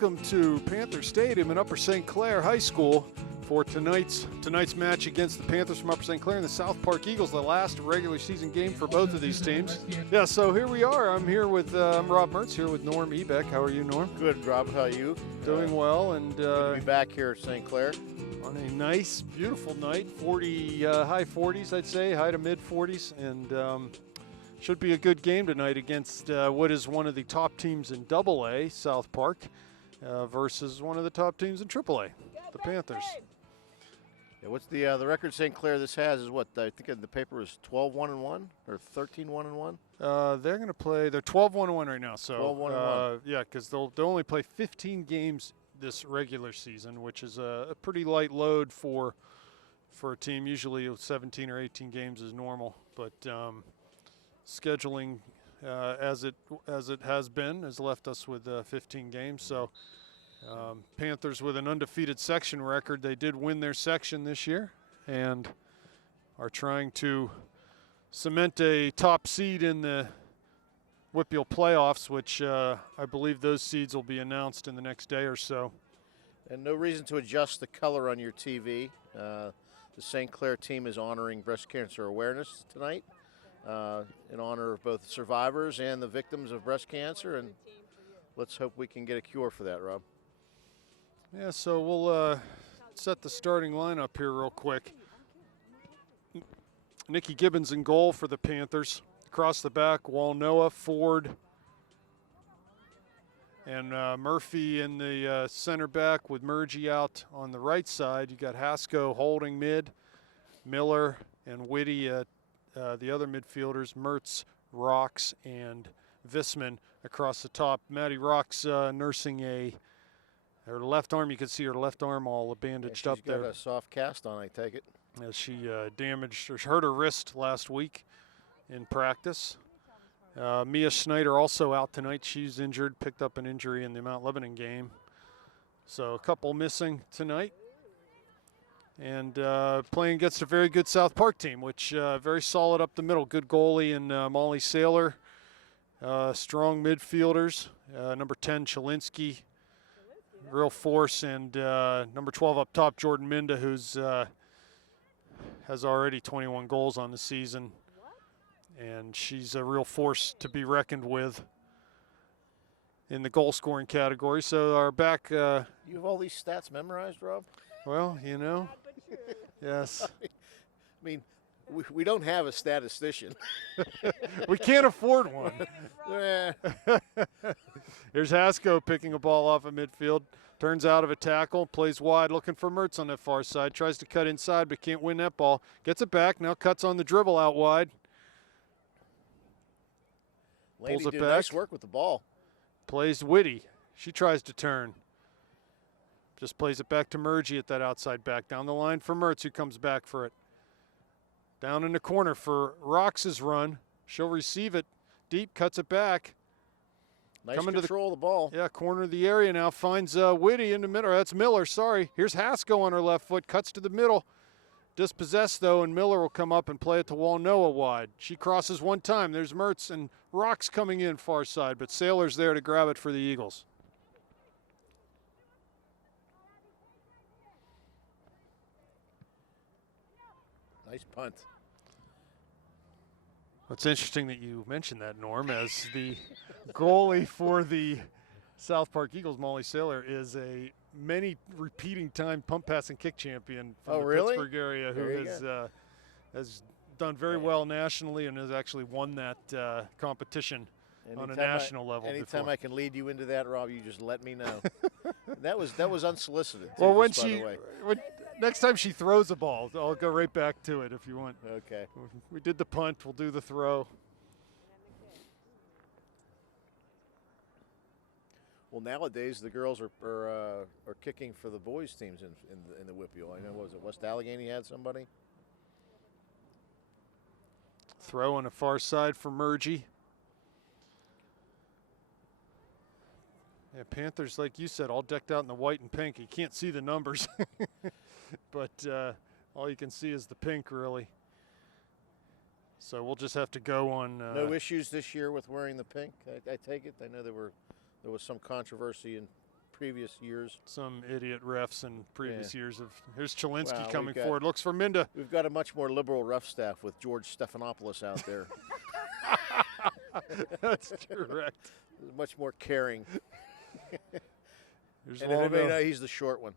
welcome to Panther Stadium in Upper St. Clair High School for tonight's match against the Panthers from Upper St. Clair and the South Park Eagles, the last regular season game for both of these teams. Yeah, so here we are. I'm here with I'm Rob Mertz here with Norm Ebeck. How are you, Norm? Good, Rob. How are you? Doing well, and good to be back here at St. Clair on a nice, beautiful night. 40 high 40s, I'd say, high to mid 40s, and should be a good game tonight against what is one of the top teams in AA, South Park, versus one of the top teams in AAA, the Panthers. Yeah, what's the record St. Clair this has is what? I think in the paper is 12-1-1 or 13-1-1? They're going to play, they're 12-1-1 right now. So 12-1-1. Yeah, because they'll only play 15 games this regular season, which is a pretty light load for a team. Usually 17 or 18 games is normal, but scheduling as it has been has left us with 15 games. So Panthers with an undefeated section record. They did win their section this year and are trying to cement a top seed in the Whippeal playoffs, which I believe those seeds will be announced in the next day or so. And no reason to adjust the color on your TV. The St. Clair team is honoring breast cancer awareness tonight in honor of both survivors and the victims of breast cancer, and let's hope we can get a cure for that, Rob. Yeah, so we'll set the starting lineup here real quick. Nikki Gibbons in goal for the Panthers. Across the back, Walnoa, Ford, and Murphy in the center back with Murgy out on the right side. You got Hasko holding mid, Miller and Whitty at the other midfielders, Mertz, Rocks, and Visman across the top. Maddie Rocks nursing her left arm. You can see her left arm all bandaged up there. She's got a soft cast on, I take it. As she hurt her wrist last week in practice. Mia Schneider also out tonight. She's injured, picked up an injury in the Mount Lebanon game. So a couple missing tonight. And playing against a very good South Park team, which very solid up the middle. Good goalie in Molly Saylor. Strong midfielders. Number 10, Chalinsky. Real force. And number 12 up top, Jordan Minda, who's has already 21 goals on the season. And she's a real force to be reckoned with in the goal scoring category. So our back. You have all these stats memorized, Rob? Well, you know. Yes. I mean, we don't have a statistician. We can't afford one. Yeah. Here's Hasko picking a ball off of midfield. Turns out of a tackle, plays wide, looking for Mertz on that far side. Tries to cut inside, but can't win that ball. Gets it back, now cuts on the dribble out wide. Landy Pulls it did back. nice work with the ball. Plays Whitty. She tries to turn. Just plays it back to Murgy at that outside back. Down the line for Mertz, who comes back for it. Down in the corner for Rox's run. She'll receive it deep, cuts it back. Nice Coming control of the ball. Yeah, corner of the area now. Finds Whitty in the middle. That's Miller, sorry. Here's Hasko on her left foot. Cuts to the middle. Dispossessed, though, and Miller will come up and play it to Walnoa wide. She crosses one time. There's Mertz and Rocks coming in far side, but Saylor's there to grab it for the Eagles. Nice punt. It's interesting that you mentioned that, Norm, as the goalie for the South Park Eagles, Molly Saylor, is a many repeating time pump, pass, and kick champion from the really? Pittsburgh area, who has done very well nationally and has actually won that competition on a national level. Anytime before. I can lead you into that, Rob, you just let me know. that was unsolicited. Well, by the way. Next time she throws a ball, I'll go right back to it if you want. Okay. We did the punt. We'll do the throw. Well, nowadays the girls are kicking for the boys' teams in the Whippeal. I know, what was it, West Allegheny had somebody? Throw on the far side for Murgy. Yeah, Panthers, like you said, all decked out in the white and pink. You can't see the numbers, but all you can see is the pink, really. So we'll just have to go on. No issues this year with wearing the pink, I take it? I know there was some controversy in previous years. Some idiot refs in previous years of. Here's Chalinsky Well, coming forward. Looks for Minda. We've got a much more liberal ref staff with George Stephanopoulos out there. That's correct. Much more caring. Here's And if anybody Waldo. know, he's the short one.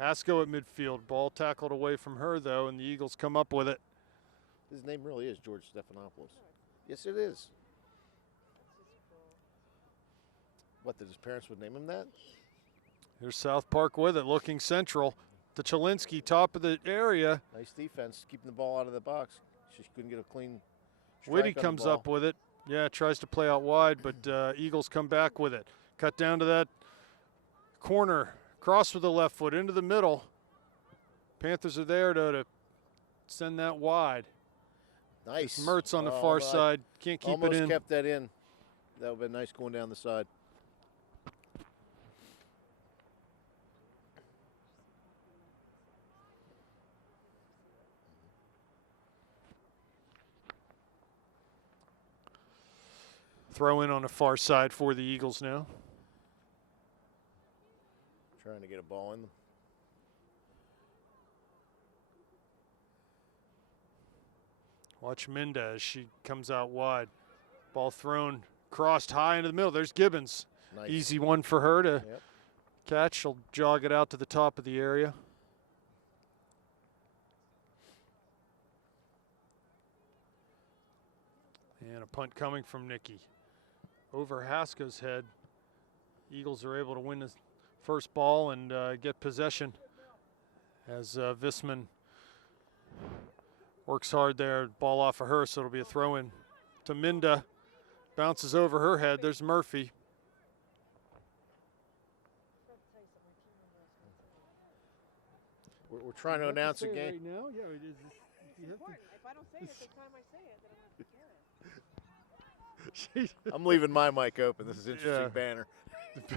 Haskell at midfield. Ball tackled away from her, though, and the Eagles come up with it. His name really is George Stephanopoulos. Yes, it is. What, that his parents would name him that? Here's South Park with it, looking central to Chalinsky, top of the area. Nice defense, keeping the ball out of the box. She couldn't get a clean strike Whitty on the comes ball. up with it. Yeah, tries to play out wide, but Eagles come back with it. Cut down to that corner. Cross with the left foot into the middle. Panthers are there to send that wide. Nice. Mertz on the Oh, far but I side. Can't keep it almost in. kept that in. That would have been nice going down the side. Throw in on the far side for the Eagles now. Trying to get a ball in them. Watch Minda as she comes out wide. Ball thrown, crossed high into the middle. There's Gibbons. Nice. Easy one for her to Yep. catch. She'll jog it out to the top of the area. And a punt coming from Nikki. Over Haskell's head. Eagles are able to win the first ball and get possession as Visman works hard there. Ball off of her, so it'll be a throw in to Minda. Bounces over her head. There's Murphy. We're trying to announce a game. Right now? Yeah, If I don't say it the time I say it, then I'm going to hear it. I'm leaving my mic open. This is interesting Yeah. banner.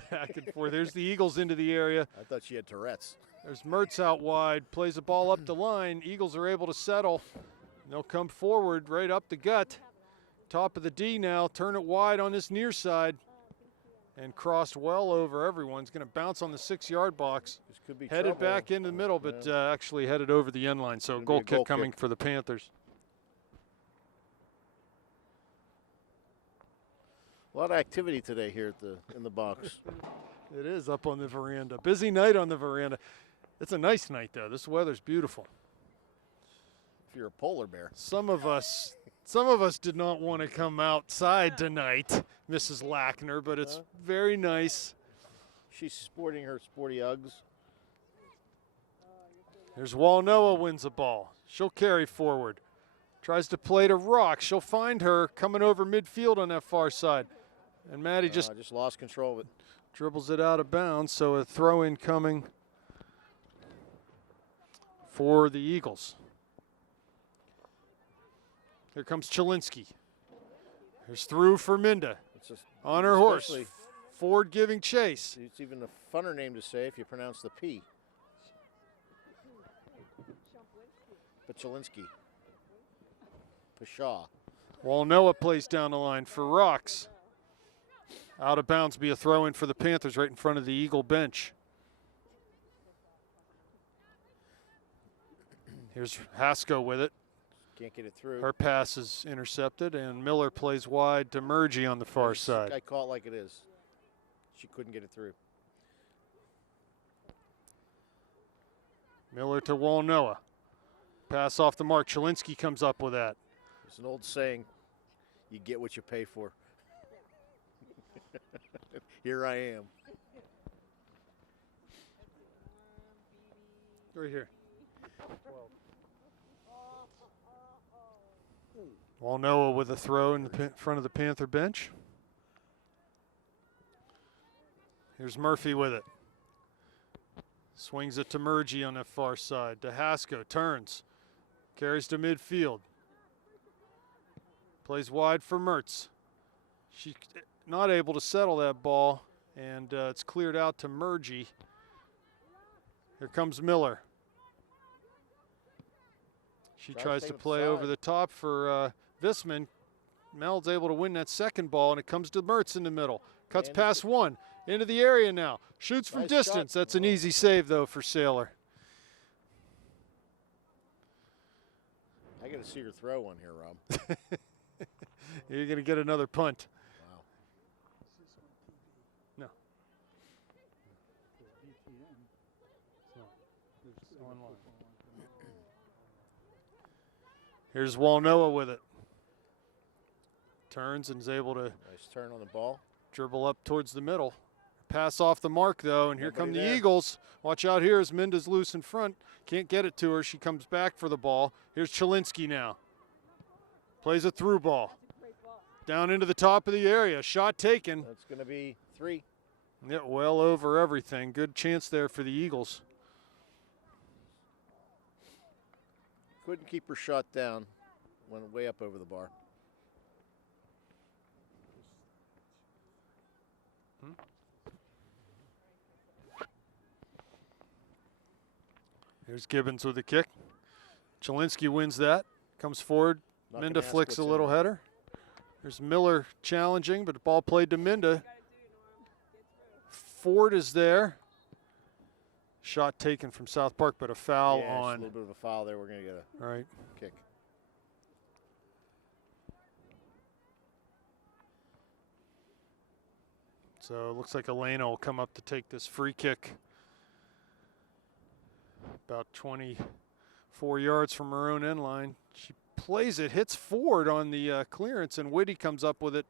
Back and forth. There's the Eagles into the area. I thought she had Tourette's. There's Mertz out wide. Plays the ball up the line. Eagles are able to settle. They'll come forward right up the gut. Top of the D now. Turn it wide on this near side. And crossed well over everyone's going to bounce on the 6-yard box. This could be Headed trouble. back into the middle, but actually headed over the end line. So Gonna be goal a goal kick coming kick. for the Panthers. A lot of activity today here in the box. It is up on the veranda. Busy night on the veranda. It's a nice night, though. This weather's beautiful. If you're a polar bear. Some of us did not want to come outside tonight, Mrs. Lackner, but it's very nice. She's sporting her sporty Uggs. There's Walnoa wins the ball. She'll carry forward. Tries to play to Rock. She'll find her coming over midfield on that far side. And Maddie just Just lost control of it. dribbles it out of bounds, so a throw-in coming for the Eagles. Here comes Chalinsky. Here's through for Minda. It's just, On her horse. especially- Ford giving chase. It's even a funner name to say if you pronounce the P. Pachalinski. Pashaw. Walnoa plays down the line for Rocks. Out of bounds, be a throw in for the Panthers right in front of the Eagle bench. Here's Haskell with it. Can't get it through. Her pass is intercepted, and Miller plays wide to Murgy on the far side. I call it like it is. She couldn't get it through. Miller to Walnoa. Pass off the mark. Chalinsky comes up with that. It's an old saying, you get what you pay for. Here I am. Right here. Walnoa with a throw in the front of the Panther bench. Here's Murphy with it. Swings it to Murgy on that far side. To Haskell, turns. Carries to midfield. Plays wide for Mertz. She's not able to settle that ball, and it's cleared out to Murgy. Here comes Miller. She tries to take it play side. over the top for Visman. Mel's able to win that second ball, and it comes to Mertz in the middle. Cuts And past one, into the area now. Shoots from Nice distance. shot. That's an Oh. easy save, though, for Saylor. I got to see her throw one here, Rob. You're going to get another punt. Wow. No. Here's Walnoa with it. Turns and is able to Nice turn on the ball. dribble up towards the middle. Pass off the mark, though, and here come Nobody the there. Eagles. Watch out here as Minda's loose in front. Can't get it to her. She comes back for the ball. Here's Chalinsky now. Plays a through ball. Down into the top of the area. Shot taken. That's going to be 3. Yeah, well over everything. Good chance there for the Eagles. Couldn't keep her shot down. Went way up over the bar. Here's Gibbons with the kick. Chalinsky wins that. Comes forward. Not Minda gonna ask flicks a what's in little there. header. There's Miller challenging, but the ball played to Minda. Ford is there. Shot taken from South Park, but a foul Yeah, just a on. little bit of a foul there. We're going to get All right. a kick. So it looks like Elena will come up to take this free kick. About 24 yards from her own end line. She plays it, hits Ford on the clearance, and Whitty comes up with it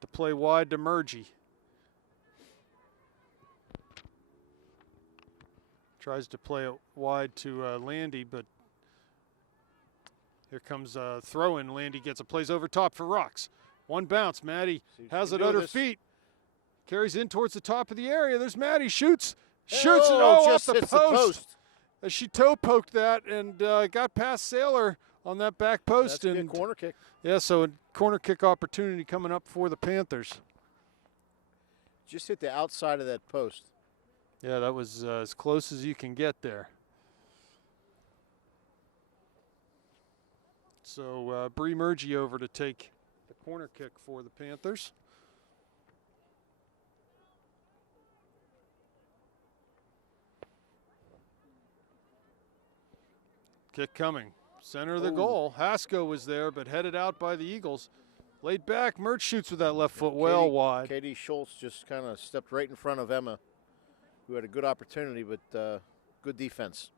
to play wide to Murgy. Tries to play it wide to Landy, but here comes a throw in. Landy gets it, plays over top for Rocks. One bounce. Maddie See what has you it can do at her with this. feet. Carries in towards the top of the area. There's Maddie. Shoots. Shoots it Oh, off just the hits post. the post. As she toe poked that and got past Saylor on that back post. That's a good And corner kick. yeah, so a corner kick opportunity coming up for the Panthers. Just hit the outside of that post. Yeah, that was as close as you can get there. So Bree Murgy over to take the corner kick for the Panthers. Kick coming. Center of the Oh. goal. Haskell was there, but headed out by the Eagles. Laid back. Mertz shoots with that left foot well wide. Katie Schultz just kind of stepped right in front of Emma, who had a good opportunity, but good defense.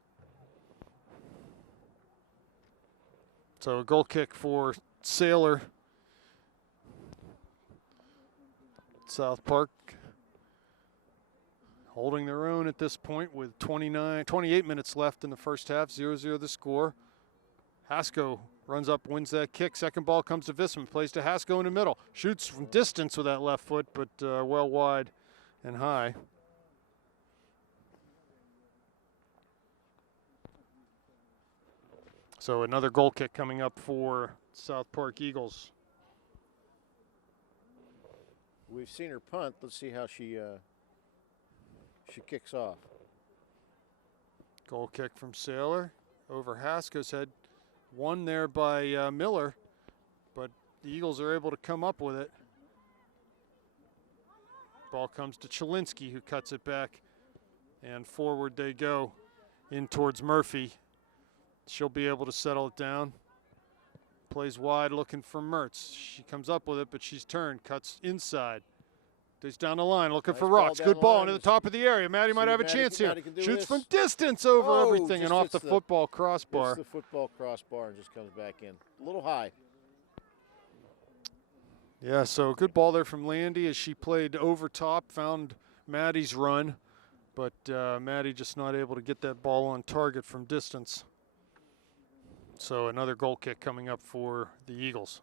So a goal kick for Saylor. South Park holding their own at this point with 28 minutes left in the first half. 0-0 the score. Haskell runs up, wins that kick. Second ball comes to Visman. Plays to Haskell in the middle. Shoots from distance with that left foot, but well wide and high. So another goal kick coming up for South Park Eagles. We've seen her punt. Let's see how she kicks off. Goal kick from Saylor over Haskell's head. Won there by Miller, but the Eagles are able to come up with it. Ball comes to Chalinsky, who cuts it back, and forward they go in towards Murphy. She'll be able to settle it down. Plays wide looking for Mertz. She comes up with it, but she's turned, cuts inside. Stays down the line looking Nice for ball Rocks. down Good the ball line. into the top of the area. Maddie See might what have a Maddie chance can- here. Maddie can do with Shoots this. from distance over Oh, everything just and off the hits the- football Hits crossbar. the football crossbar and just comes back in. A little high. Yeah, so good ball there from Landy as she played over top, found Maddie's run, but Maddie just not able to get that ball on target from distance. So another goal kick coming up for the Eagles.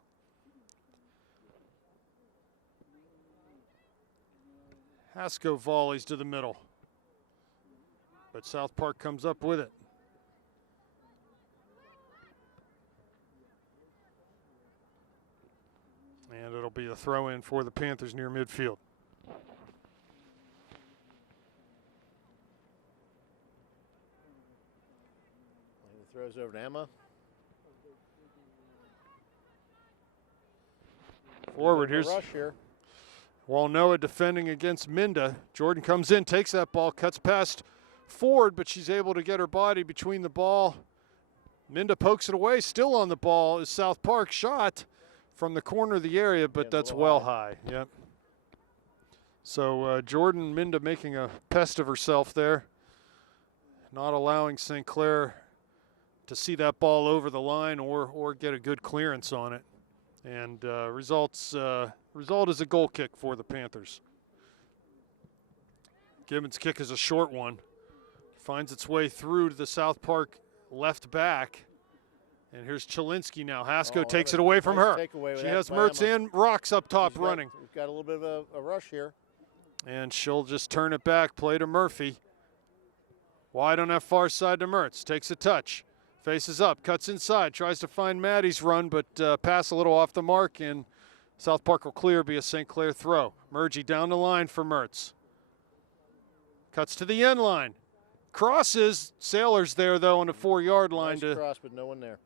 Haskell volleys to the middle, but South Park comes up with it. And it'll be a throw in for the Panthers near midfield. And throws over to Emma. forward. Bit of Here's a rush here. Walnoa defending against Minda. Jordan comes in, takes that ball, cuts past Ford, but she's able to get her body between the ball. Minda pokes it away, still on the ball is South Park. Shot from the corner of the area, but Yeah, a that's little well high. high. Yep. So Jordan Minda making a pest of herself there, not allowing St. Clair to see that ball over the line or get a good clearance on it. And result is a goal kick for the Panthers. Gibbons' kick is a short one. Finds its way through to the South Park left back. And here's Chalinsky now. Haskell takes it away from nice her. takeaway with She that has by Mertz Emma. and Rocks up top We've running. got a little bit of a rush here. And she'll just turn it back, play to Murphy. Wide on that far side to Mertz. Takes a touch. Faces up, cuts inside, tries to find Maddie's run, but pass a little off the mark, and South Park will clear, be a St. Clair throw. Murgy down the line for Mertz. Cuts to the end line. Crosses. Sailors there, though, on the 4-yard line Nice to cross, but no one there.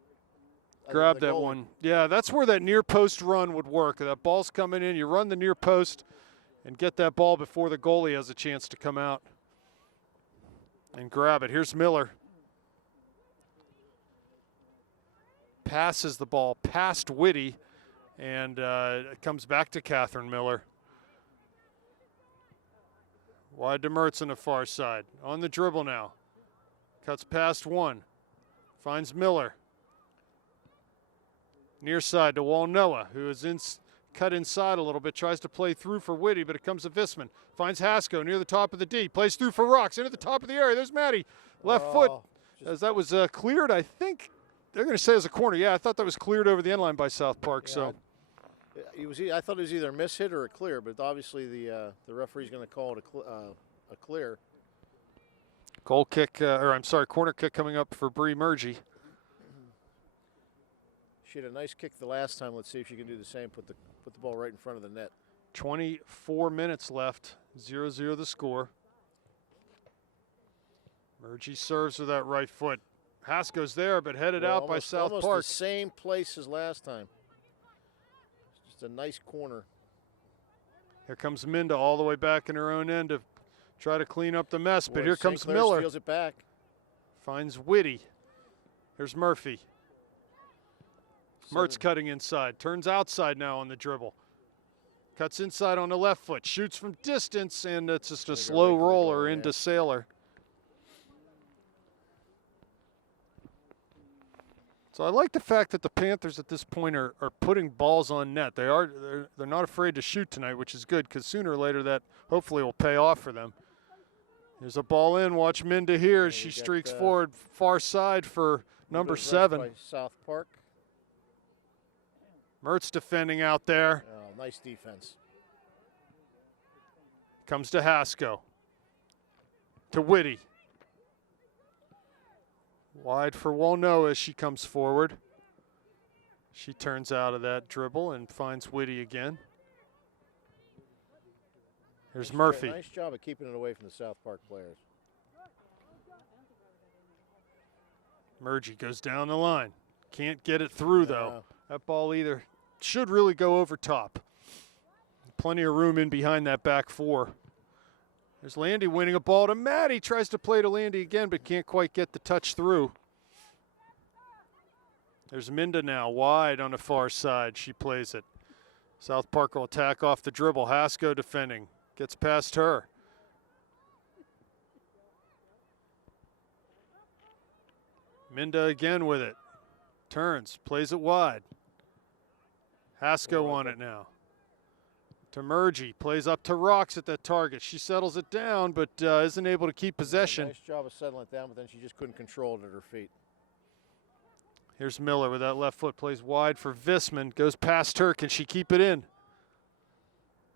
grab The that goalie. one. Yeah, that's where that near post run would work. That ball's coming in, you run the near post and get that ball before the goalie has a chance to come out and grab it. Here's Miller. Passes the ball past Whitty, and it comes back to Catherine Miller. Wide to Mertz on the far side. On the dribble now. Cuts past one. Finds Miller. Near side to Walnoa, who is cut inside a little bit. Tries to play through for Whitty, but it comes to Visman. Finds Haskell near the top of the D. Plays through for Rocks. Into the top of the area. There's Maddie. Left foot. As that was cleared, I think. They're going to say as a corner. Yeah, I thought that was cleared over the end line by South Park. Yeah, So I thought it was either a miss hit or a clear, but obviously the referee's going to call it a clear. corner kick coming up for Bree Murgy. She had a nice kick the last time. Let's see if she can do the same. Put the ball right in front of the net. 24 minutes left. 0-0 the score. Murgy serves with that right foot. Haskell's there, but headed out by South almost Park. the same place as last time. Just a nice corner. Here comes Minda all the way back in her own end to try to clean up the mess, but Boy, here St. comes Clair Miller. steals it back. Finds Whitty. Here's Murphy. Mertz cutting inside. Turns outside now on the dribble. Cuts inside on the left foot. Shoots from distance, and it's just a Gonna go slow right for the roller goal, into yeah. Sailor. So I like the fact that the Panthers at this point are putting balls on net. They're not afraid to shoot tonight, which is good because sooner or later that hopefully will pay off for them. There's a ball in. Watch Minda here as Yeah, she we got, streaks forward far side for number Rushed 7. by South Park. Mertz defending out there. Oh, nice defense. Comes to Haskell. To Whitty. Wide for Walnoa as she comes forward. She turns out of that dribble and finds Whitty again. Here's Murphy. Nice job of keeping it away from the South Park players. Murgy goes down the line. Can't get it through, though. That ball either should really go over top. Plenty of room in behind that back 4. There's Landy winning a ball to Maddie. Tries to play to Landy again, but can't quite get the touch through. There's Minda now, wide on the far side. She plays it. South Park will attack off the dribble. Haskell defending. Gets past her. Minda again with it. Turns, plays it wide. Haskell on it now. To Murgy, plays up to Rocks at that target. She settles it down, but isn't able to keep possession. Nice job of settling it down, but then she just couldn't control it at her feet. Here's Miller with that left foot, plays wide for Visman, goes past her. Can she keep it in?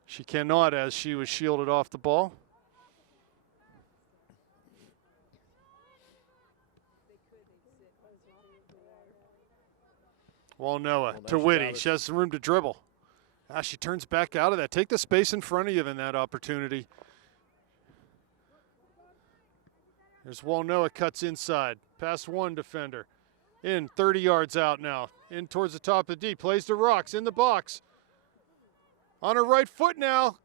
She cannot, as she was shielded off the ball. Walnoa to nice Whitty. job. She has some room to dribble. She turns back out of that. Take the space in front of you in that opportunity. There's Walnoa, cuts inside. Past one defender. In, 30 yards out now. In towards the top of the D. Plays to Rocks in the box. On her right foot now.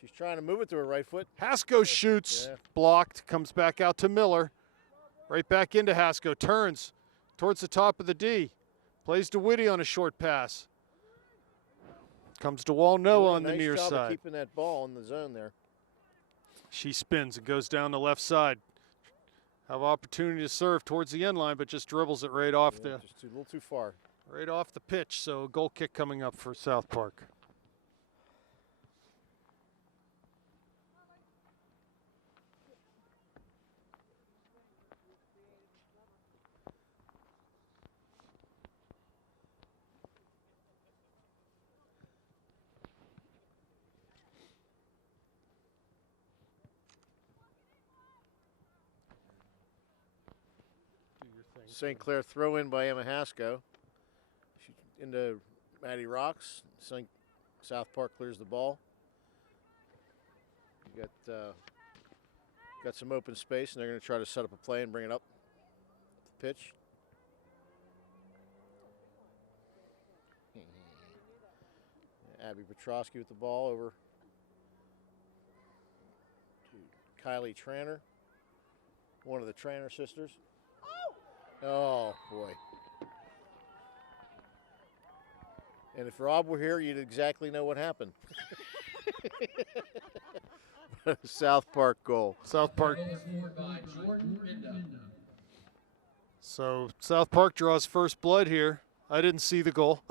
She's trying to move it to her right foot. Haskell shoots, Yeah. blocked, comes back out to Miller. Right back into Haskell, turns towards the top of the D. Plays to Whitty on a short pass. Comes to Wall Noah Doing a on the nice near job of side. keeping that ball in the zone there. She spins and goes down the left side. Have opportunity to serve towards the end line, but just dribbles it right off Yeah, just a little too far. the pitch. So a goal kick coming up for South Park. St. Clair throw in by Emma Haskell. She into Maddie Rocks. South Park clears the ball. You got some open space, and they're going to try to set up a play and bring it up the pitch. Abby Petrosky with the ball over to Kylie Tranner, one of the Tranner sisters. Oh, boy. And if Rob were here, you'd exactly know what happened. South Park goal. South Park. So South Park draws first blood here. I didn't see the goal,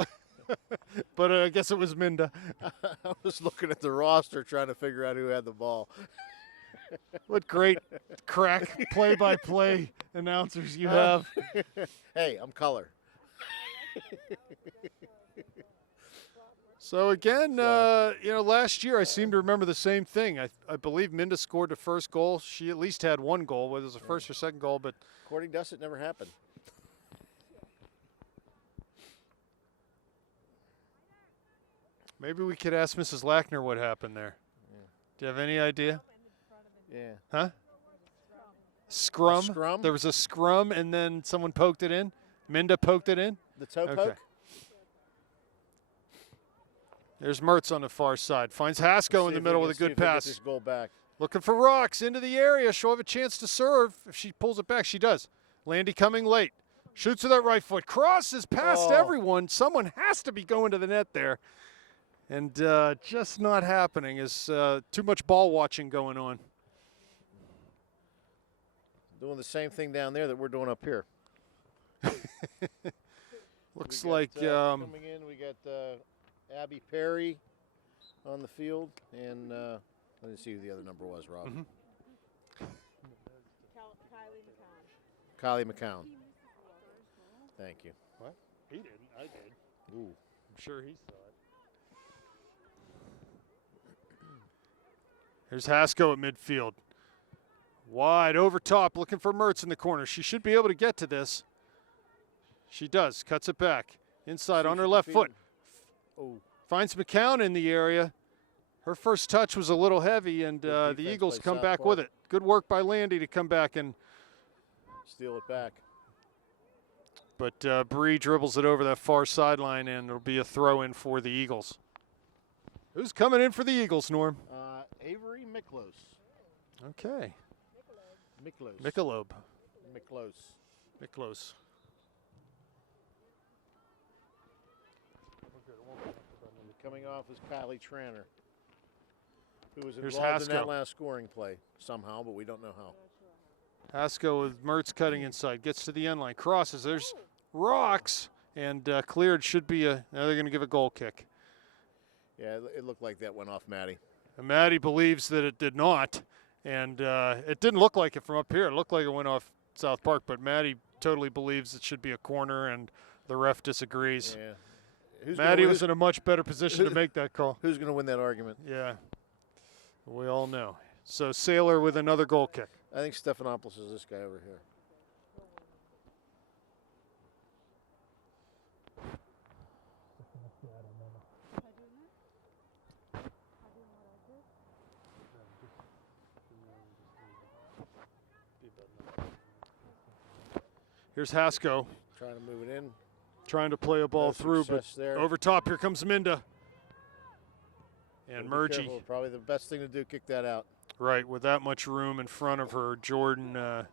but I guess it was Minda. I was looking at the roster trying to figure out who had the ball. What great crack play-by-play announcers you have. Hey, I'm So again, last year I seem to remember the same thing. I believe Minda scored the first goal. She at least had one goal, whether it was the first or second goal, but According to us, it never happened. maybe we could ask Mrs. Lackner what happened there. Do you have any idea? Yeah. Huh? Scrum. Scrum? There was a scrum, and then someone poked it in. Minda poked it in. The toe Okay. poke? There's Mertz on the far side. Finds Haskell in the middle with a good pass. This goal back. Looking for Rocks into the area. She'll have a chance to serve. If she pulls it back, she does. Landy coming late. Shoots with that right foot. Crosses past Oh. everyone. Someone has to be going to the net there. And just not happening. Is too much ball watching going on. Doing the same thing down there that we're doing up here. Looks We got, like coming in, we got Abby Perry on the field, and let me see who the other number was, Rob. Mhm. Kylie McCown. Kylie McCown. Thank you. What? He didn't. I did. Ooh. I'm sure he saw it. Here's Haskell at midfield. Wide over top, looking for Mertz in the corner. She should be able to get to this. She does. Cuts it back. Inside See on if her she can left feed foot. him. Oh, Finds McCown in the area. Her first touch was a little heavy, and Good the defense Eagles by come South back Park. with it. Good work by Landy to come back, steal it back. but Bree dribbles it over that far sideline, and it'll be a throw in for the Eagles. Who's coming in for the Eagles, Norm? Avery Miklos. Okay. Miklos. Michelob. Miklos. Miklos. Coming off is Kylie Tranner, who was Here's involved in that Haskell. last scoring play somehow, but we don't know how. Haskell with Mertz cutting inside. Gets to the end line. Crosses. There's Rocks. And cleared. Should be a. Now they're going to give a goal kick. Yeah, it looked like that went off Maddie. And Maddie believes that it did not. And it didn't look like it from up here. It looked like it went off South Park. But Maddie totally believes it should be a corner. And the ref disagrees. Yeah. Who's Maddie gonna, was in a much better position to make that call. Who's going to win that argument? Yeah. We all know. So Saylor with another goal kick. I think Stephanopoulos is this guy over here. Here's Haskell Trying to move it in. trying to play a ball No through, but success there. over top, here comes Minda. And Gotta be Murgy, careful. Probably the best thing to do, kick that out. right, with that much room in front of her, Jordan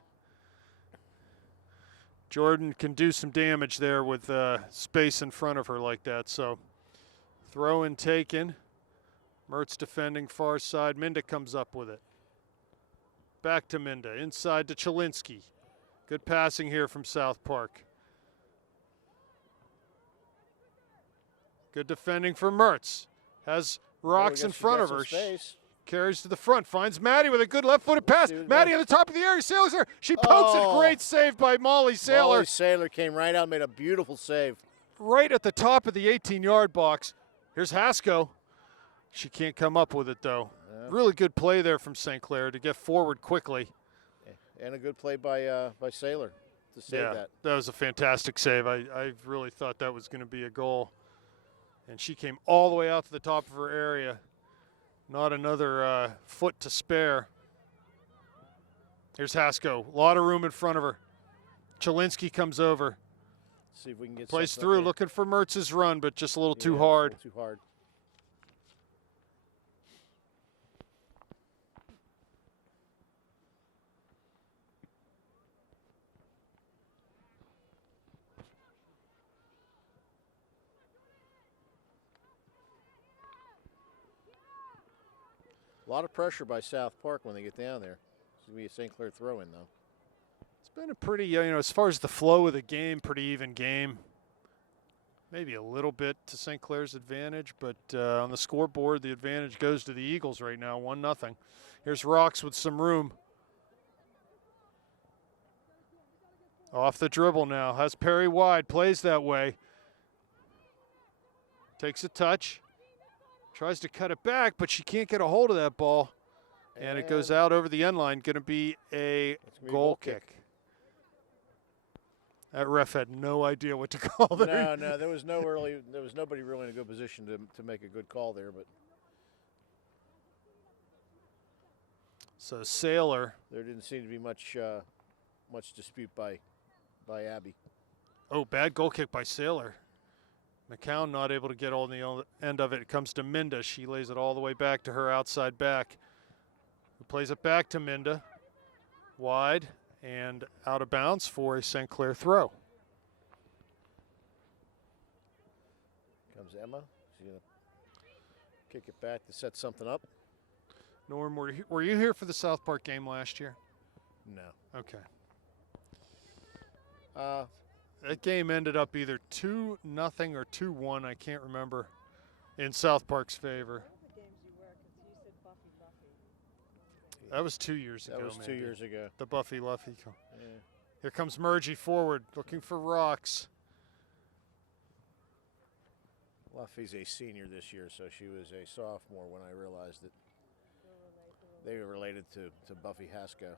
can do some damage there with space in front of her like that. So throw in taken. Mertz defending far side. Minda comes up with it. Back to Minda. Inside to Chalinsky. Good passing here from South Park. Good defending for Mertz. Has rocks in front of her. Carries to the front. Finds Maddie with a good left-footed pass. Maddie on the top of the area. Sailor's there. She pokes it. Great save by Molly Sailor. Molly Sailor came right out and made a beautiful save. Right at the top of the 18-yard box. Here's Hasko. She can't come up with it, though. Yeah. Really good play there from St. Clair to get forward quickly. And a good play by Sailor to save that. That was a fantastic save. I really thought that was going to be a goal. And she came all the way out to the top of her area. Not another foot to spare. Here's Hasko. A lot of room in front of her. Chalinsky comes over. See if we can get Plays something up through, here. looking for Mertz's run, but just a little too Yeah, hard. a little too hard. A lot of pressure by South Park when they get down there. It's going to be a St. Clair throw-in, though. It's been a pretty, as far as the flow of the game, pretty even game. Maybe a little bit to St. Clair's advantage, but on the scoreboard, the advantage goes to the Eagles right now, 1-0. Here's Rocks with some room. Off the dribble now, has Perry wide, plays that way. Takes a touch, tries to cut it back, but she can't get a hold of that ball. And it goes out over the end line, going to be a goal kick. That ref had no idea what to call there. No, there was nobody really in a good position to make a good call there, but So Sailor. there didn't seem to be much dispute by Abby. Oh, bad goal kick by Sailor. McCown not able to get on the end of it. It comes to Minda. She lays it all the way back to her outside back, who plays it back to Minda. Wide and out of bounds for a St. Clair throw. Comes Emma. She's going to kick it back to set something up. Norm, were you here for the South Park game last year? No. Okay. That game ended up either 2-0 or 2-1. I can't remember, in South Park's favor. What were the games you were? 'Cause you said Buffy. That was 2 years ago. That was 2 maybe. years ago. The Buffy Luffy. Yeah. Here comes Murgy forward, looking for Rocks. Luffy's a senior this year, so she was a sophomore when I realized that they were related to Buffy Hasko.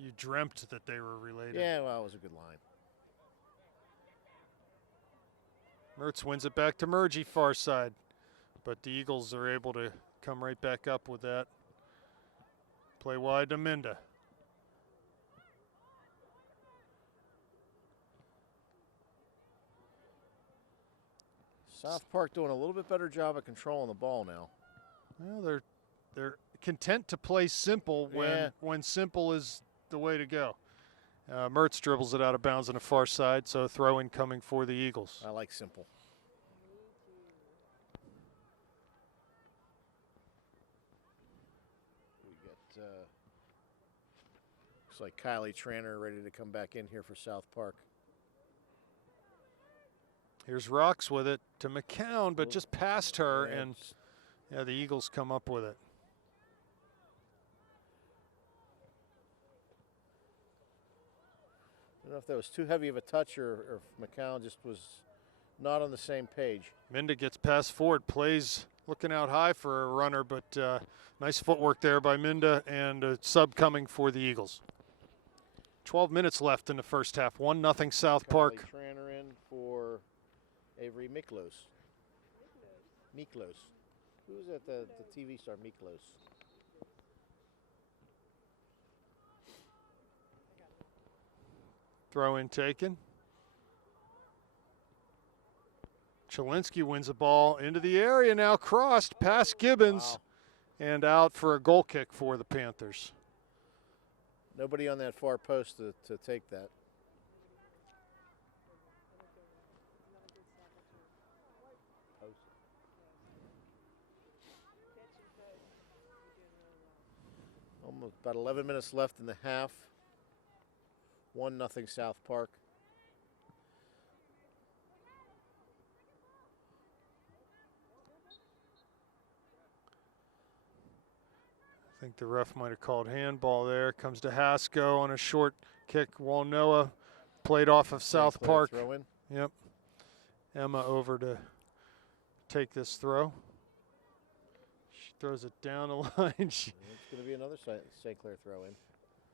You dreamt that they were related. Yeah, well, it was a good line. Mertz wins it back to Murgy, far side. But the Eagles are able to come right back up with that. Play wide to Minda. South Park doing a little bit better job of controlling the ball now. Well, they're content to play simple when simple is the way to go. Mertz dribbles it out of bounds on the far side, so a throw-in coming for the Eagles. I like simple. We get looks like Kylie Tranter ready to come back in here for South Park. Here's Rocks with it to McCown, but just past her, Yeah, and the Eagles come up with it. I don't know if that was too heavy of a touch or if McCown just was not on the same page. Minda gets passed forward, plays looking out high for a runner, but nice footwork there by Minda, and a sub coming for the Eagles. 12 minutes left in the first half. 1-0 South Park. Kylie Tranter in for Avery Miklos. Miklos. Who's that? The TV star Miklos. Throw in taken. Chalinsky wins the ball into the area, now crossed past Gibbons, Wow. and out for a goal kick for the Panthers. Nobody on that far post to take that. Almost about 11 minutes left in the half. 1-0 South Park. I think the ref might have called handball there. Comes to Hasko on a short kick. Walnoa played off of South St. Clair Park. throw in. Yep. Emma over to take this throw. She throws it down the line. It's going to be another St. Clair throw in.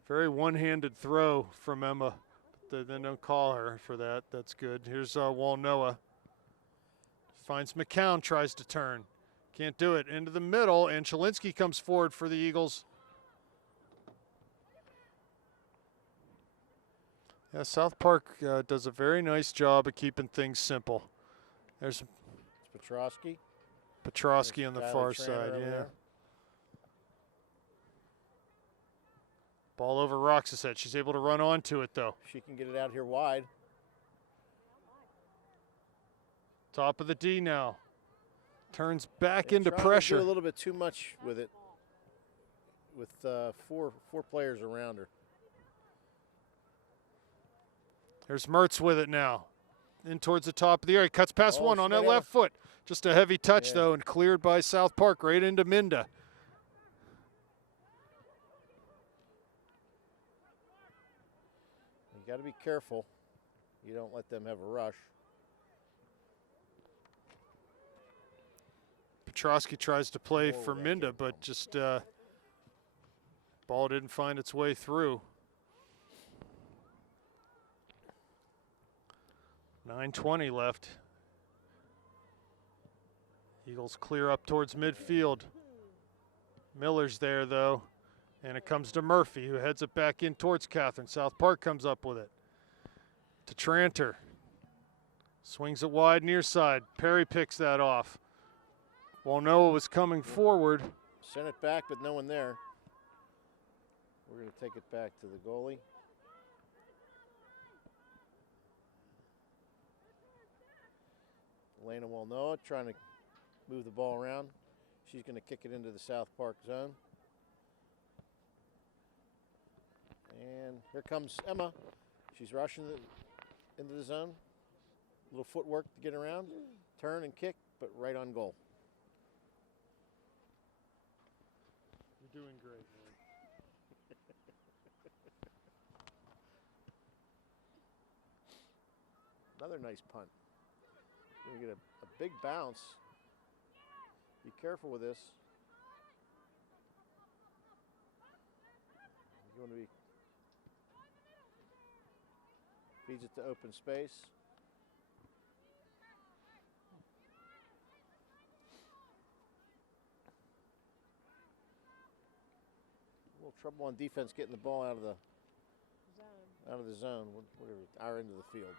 Very one-handed throw from Emma. But they don't call her for that. That's good. Here's Walnoa. Finds McCown, tries to turn. Can't do it. Into the middle, and Chalinsky comes forward for the Eagles. Yeah, South Park does a very nice job of keeping things simple. There's It's Petrosky. Petrosky on the Skylar far Tranter side, over yeah. there. Ball over Roxas' head. She's able to run onto it, though. She can get it out here wide. Top of the D now. Turns back They're into trying to pressure. do a little bit too much with it, with four players around her. There's Mertz with it now. In towards the top of the area. Cuts past Oh, one she on might that have left foot. Just a heavy touch, Yeah. though, and cleared by South Park right into Minda. You got to be careful. You don't let them have a rush. Petrosky tries to play Forward for that Minda, came but from. just ball didn't find its way through. 9:20 left. Eagles clear up towards midfield. Miller's there, though, and it comes to Murphy, who heads it back in towards Catherine. South Park comes up with it. To Tranter. Swings it wide near side. Perry picks that off. Walnoa was coming forward. Sent it back, but no one there. We're going to take it back to the goalie. Elena Walnoa trying to move the ball around. She's going to kick it into the South Park zone. And here comes Emma. She's rushing into the zone. Little footwork to get around. Turn and kick, but right on goal. You're doing great, man. Another nice punt. We're going to get a big bounce. Be careful with this. You're going to be feeds it to open space. A little trouble on defense getting the ball out of the zone, whatever, our end of the field.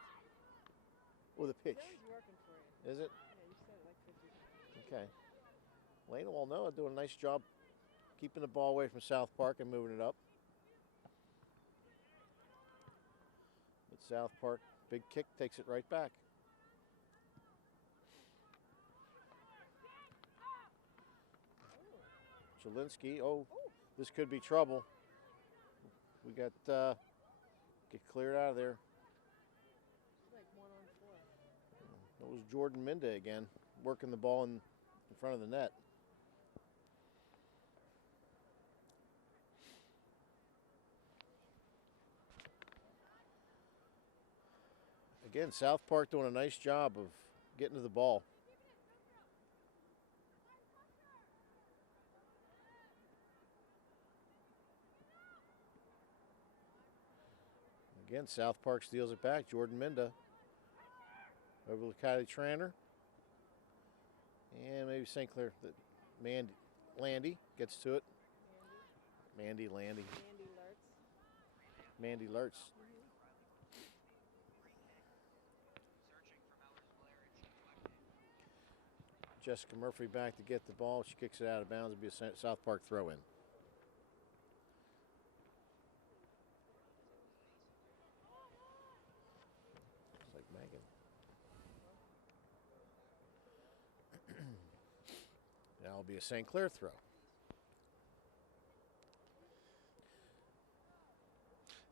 Oh, the pitch. Working for you. Is it? Yeah, you said it like 50. Okay. Lena Walnoa doing a nice job keeping the ball away from South Park and moving it up. But South Park, big kick, takes it right back. Chalinsky, oh, this could be trouble. We got, get cleared out of there. It's like 1-on-4. That was Jordan Minda again, working the ball in front of the net. Again, South Park doing a nice job of getting to the ball. Again, South Park steals it back. Jordan Minda over to Kylie Tranter. And maybe St. Clair, Landy gets to it. Landy. Andy Lurtz. Mandy Lurtz. Jessica Murphy back to get the ball. She kicks it out of bounds. It'll be a South Park throw in. It's like Megan. Now it'll be a St. Clair throw.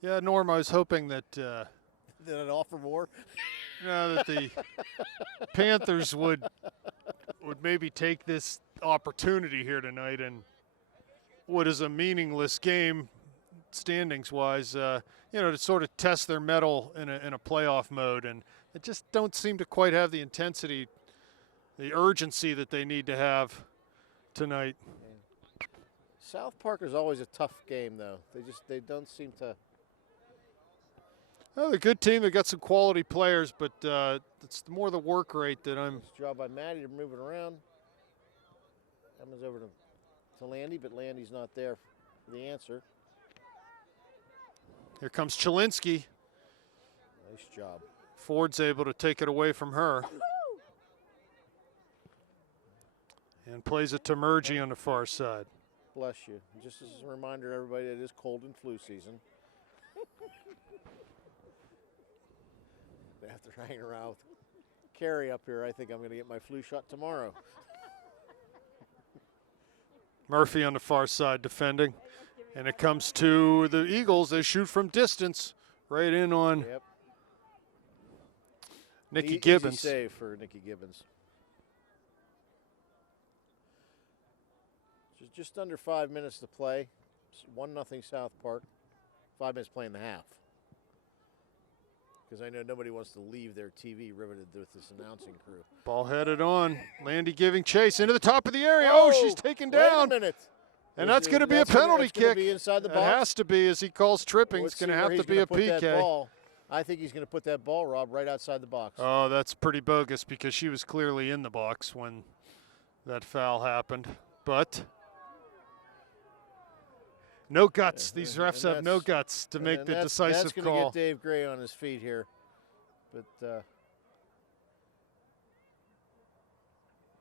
Yeah, Norm, I was hoping that Did it offer more? that the Panthers would maybe take this opportunity here tonight and what is a meaningless game standings-wise, to sort of test their mettle in a playoff mode, and they just don't seem to quite have the intensity, the urgency that they need to have tonight. South Park is always a tough game, though. They don't seem to. Well, they're a good team. They got some quality players, but it's more the work rate that I'm. Nice job by Maddie to move it around. Comes over to Landy, but Landy's not there for the answer. Here comes Chilinsky. Nice job. Ford's able to take it away from her. And plays it to Murgy on the far side. Bless you. Just as a reminder to everybody, it is cold and flu season. After hanging around with Carrie up here, I think I'm going to get my flu shot tomorrow. Murphy on the far side defending. And it comes to the Eagles. They shoot from distance right in on Yep. Nikki Easy Gibbons. save for Nikki Gibbons. Just under 5 minutes to play. 1-0 South Park. 5 minutes playing the half. Because I know nobody wants to leave their TV riveted with this announcing crew. Ball headed on. Landy giving chase into the top of the area. Oh, she's taken down. Wait a minute. And that's going to be a penalty kick. Be inside the It box. has to be, as he calls tripping. It's going to have to be a PK. I think he's going to put that ball, Rob, right outside the box. Oh, that's pretty bogus because she was clearly in the box when that foul happened. But no guts. These refs have no guts to make the decisive that's call. That's going to get Dave Gray on his feet here. But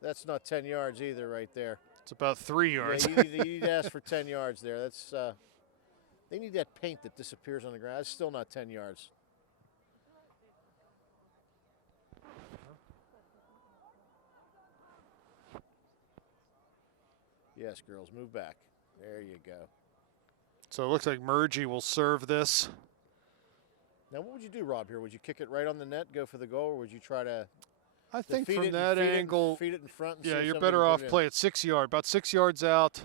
that's not 10 yards either right there. It's about 3 yards. Yeah, you need to ask for 10 yards there. That's they need that paint that disappears on the ground. It's still not 10 yards. Yes, girls, move back. There you go. So it looks like Murgy will serve this. Now, what would you do, Rob, here? Would you kick it right on the net, go for the goal, or would you try to I think feed from it, that feed angle, it, feed it in front? And yeah, see if you're somebody better can off put it in? play at 6 yards, about 6 yards out.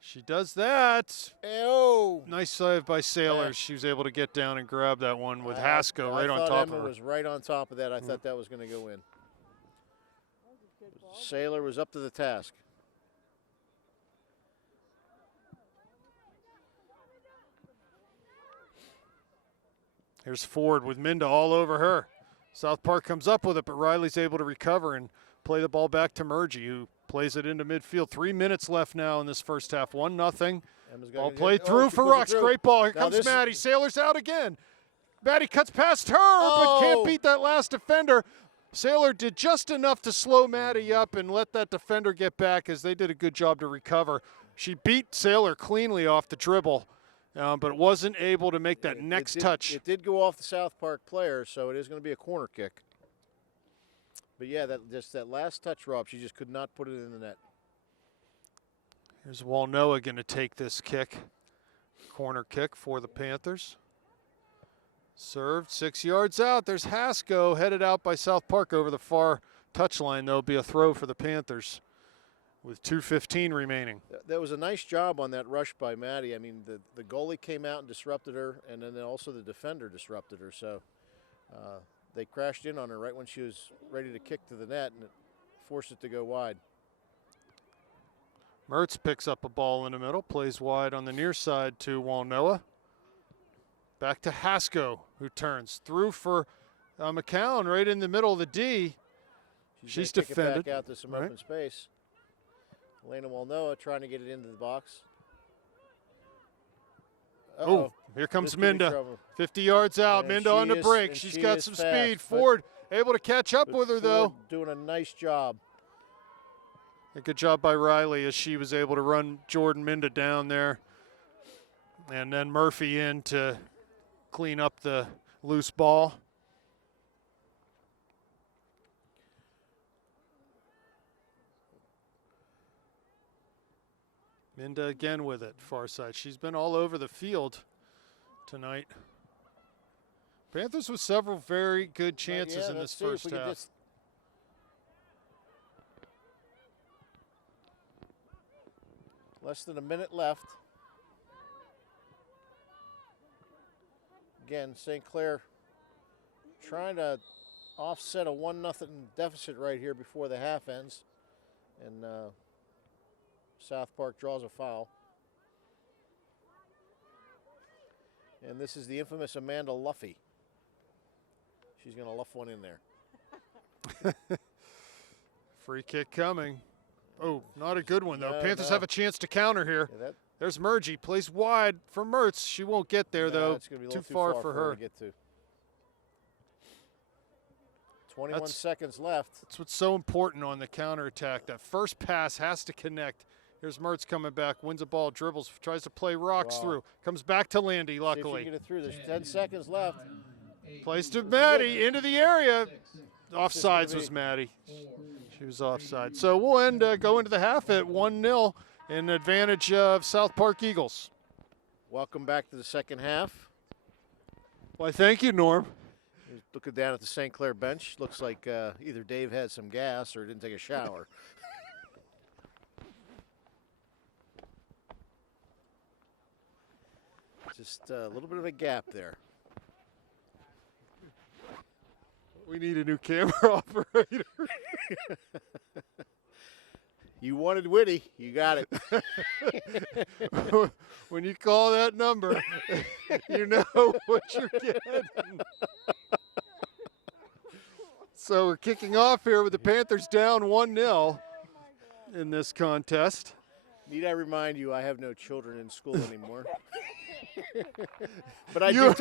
She does that. Oh! Nice save by Sailor. Yeah. She was able to get down and grab that one with I Haskell right on thought top Emma of her. was right on top of that. I thought that was going to go in. Sailor was up to the task. Here's Ford with Minda all over her. South Park comes up with it, but Riley's able to recover and play the ball back to Murgy, who plays it into midfield. 3 minutes left now in this first half. 1-0. Ball played through for Rux. Great ball. Here comes Maddie. Sailor's out again. Maddie cuts past her, but can't beat that last defender. Sailor did just enough to slow Maddie up and let that defender get back, as they did a good job to recover. She beat Sailor cleanly off the dribble, but wasn't able to make that next touch. It did go off the South Park player, so it is going to be a corner kick. But yeah, that last touch, Rob, she just could not put it in the net. Here's Walnoa going to take this kick. Corner kick for the Panthers. Served 6 yards out. There's Haskell headed out by South Park over the far touchline. There'll be a throw for the Panthers with 2:15 remaining. That was a nice job on that rush by Maddie. I mean, the goalie came out and disrupted her, and then also the defender disrupted her. So they crashed in on her right when she was ready to kick to the net, and it forced it to go wide. Mertz picks up a ball in the middle, plays wide on the near side to Walnoa. Back to Haskell, who turns through for McCown right in the middle of the D. She's gonna kick defended. it back out to some open space. Elena Walnoa trying to get it into the box. Oh, here comes This could be Minda. trouble. 50 yards out. And Minda on the she is- break. and She's she got is some fast, speed. but- Ford able to catch up But with her, Ford though. doing a nice job. A good job by Riley as she was able to run Jordan Minda down there. And then Murphy in to clean up the loose ball. Minda again with it, far side. She's been all over the field tonight. Panthers with several very good chances Yeah, in let's this see if first we can half. just- Less than a minute left. Again, St. Clair trying to offset a 1-0 deficit right here before the half ends. And South Park draws a foul. And this is the infamous Amanda Luffy. She's going to luff one in there. Free kick coming. Oh, not a good one, though. No, Panthers no. have a chance to counter here. Yeah, that, There's Murgy. Plays wide for Mertz. She won't get there, nah, though. it's gonna be a Too little far for her. to get to. 21 That's- seconds left. That's what's so important on the counterattack. That first pass has to connect. Here's Mertz coming back, wins a ball, dribbles, tries to play rocks Wow. through. Comes back to Landy, See if she luckily. can get it through. There's 10 seconds left. Plays to Maddie, into the area. Offsides be- was Maddie. She was offside. So we'll go into the half at 1-0 in advantage of South Park Eagles. Welcome back to the second half. Why, thank you, Norm. Looking down at the St. Clair bench, looks like either Dave had some gas or didn't take a shower. Just a little bit of a gap there. We need a new camera operator. You wanted Whitty, you got it. When you call that number, you know what you're getting. So we're kicking off here with the Panthers down 1-0 in this contest. Need I remind you, I have no children in school anymore. But I You're-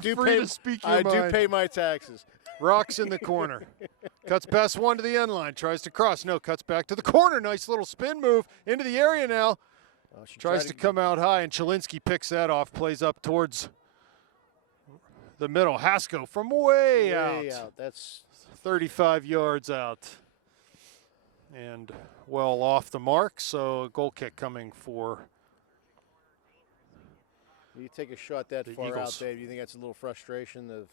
do free to speak your I do mind. pay my taxes. Rocks in the corner. Cuts past one to the end line. Tries to cross. No, cuts back to the corner. Nice little spin move into the area now. Oh, she Tries tried to come out high, and Chalinsky picks that off. Plays up towards the middle. Hasko from way out. That's 35 yards out. And well off the mark, so a goal kick coming for you take a shot that The far Eagles. out, Dave. You think that's a little frustration of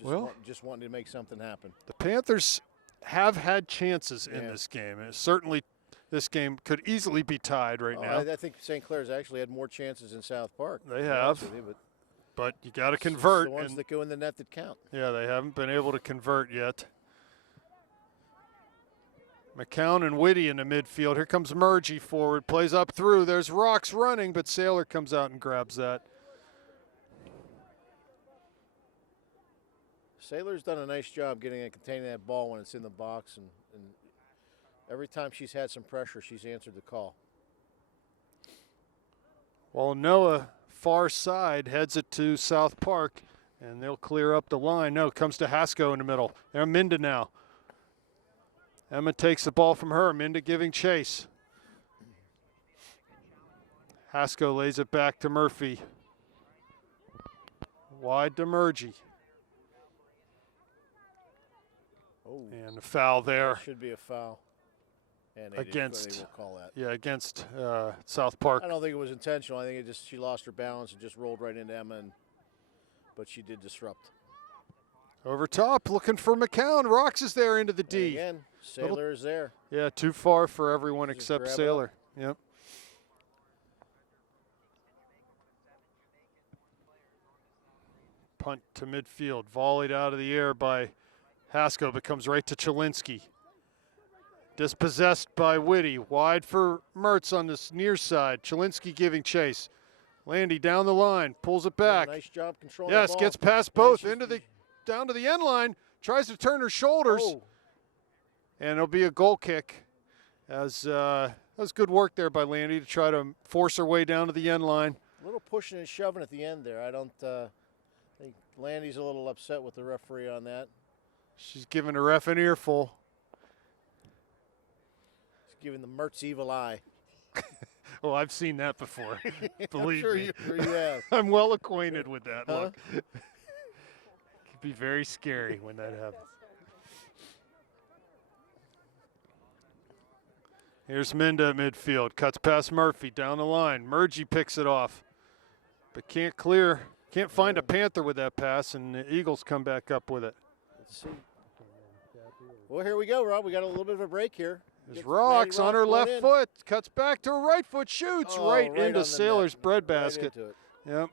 Well- just wanting to make something happen. the Panthers have had chances in Yeah. this game. And certainly this game could easily be tied right Oh, now. I think St. Clair's actually had more chances in South Park. They to be have. honest with you, but But you got to it's convert. the ones And, that go in the net that count. yeah, they haven't been able to convert yet. McCown and Whitty in the midfield. Here comes Murgy forward. Plays up through. There's Rocks running, but Saylor comes out and grabs that. Saylor's done a nice job getting and containing that ball when it's in the box, and every time she's had some pressure, she's answered the call. While Noah, far side, heads it to South Park, and they'll clear up the line. No, comes to Hasko in the middle. They're Minda now. Emma takes the ball from her. Minda giving chase. Hasko lays it back to Murphy. Wide to Murgy. Oh, And a foul there. should be a foul. And they Against- they will call that. Yeah, against South Park. I don't think it was intentional. I think she lost her balance and just rolled right into Emma, but she did disrupt. Over top, looking for McCown. Rocks is there into the And D. again, Little- Saylor is there. Yeah, too far for everyone Just except grab it up. Saylor. Yep. Punt to midfield, volleyed out of the air by Hasko, but comes right to Chalinsky. Dispossessed by Whitty, wide for Mertz on this near side. Chalinsky giving chase. Landy down the line, pulls it back. Nice job controlling the Yes, ball. gets past Man, both she's- into the down to the end line. Tries to turn her shoulders, Oh, and it'll be a goal kick. As that was good work there by Landy to try to force her way down to the end line. a little pushing and shoving at the end there. I don't think Landy's a little upset with the referee on that. She's giving the ref an earful. He's giving the Mertz evil eye. Oh, I've seen that before. Believe I'm sure me. sure you have. I'm well acquainted with that Huh? look. It could be very scary when that happens. Here's Minda at midfield. Cuts past Murphy down the line. Murgy picks it off, but can't clear. Can't find a Panther with that pass, and the Eagles come back up with it. Let's see. Well, here we go, Rob. We got a little bit of a break here. There's Gets Rocks Maddie on her Rock left going in. foot. Cuts back to her right foot. Shoots Oh, right on into the Sailor's net. bread Right basket. into it. Yep.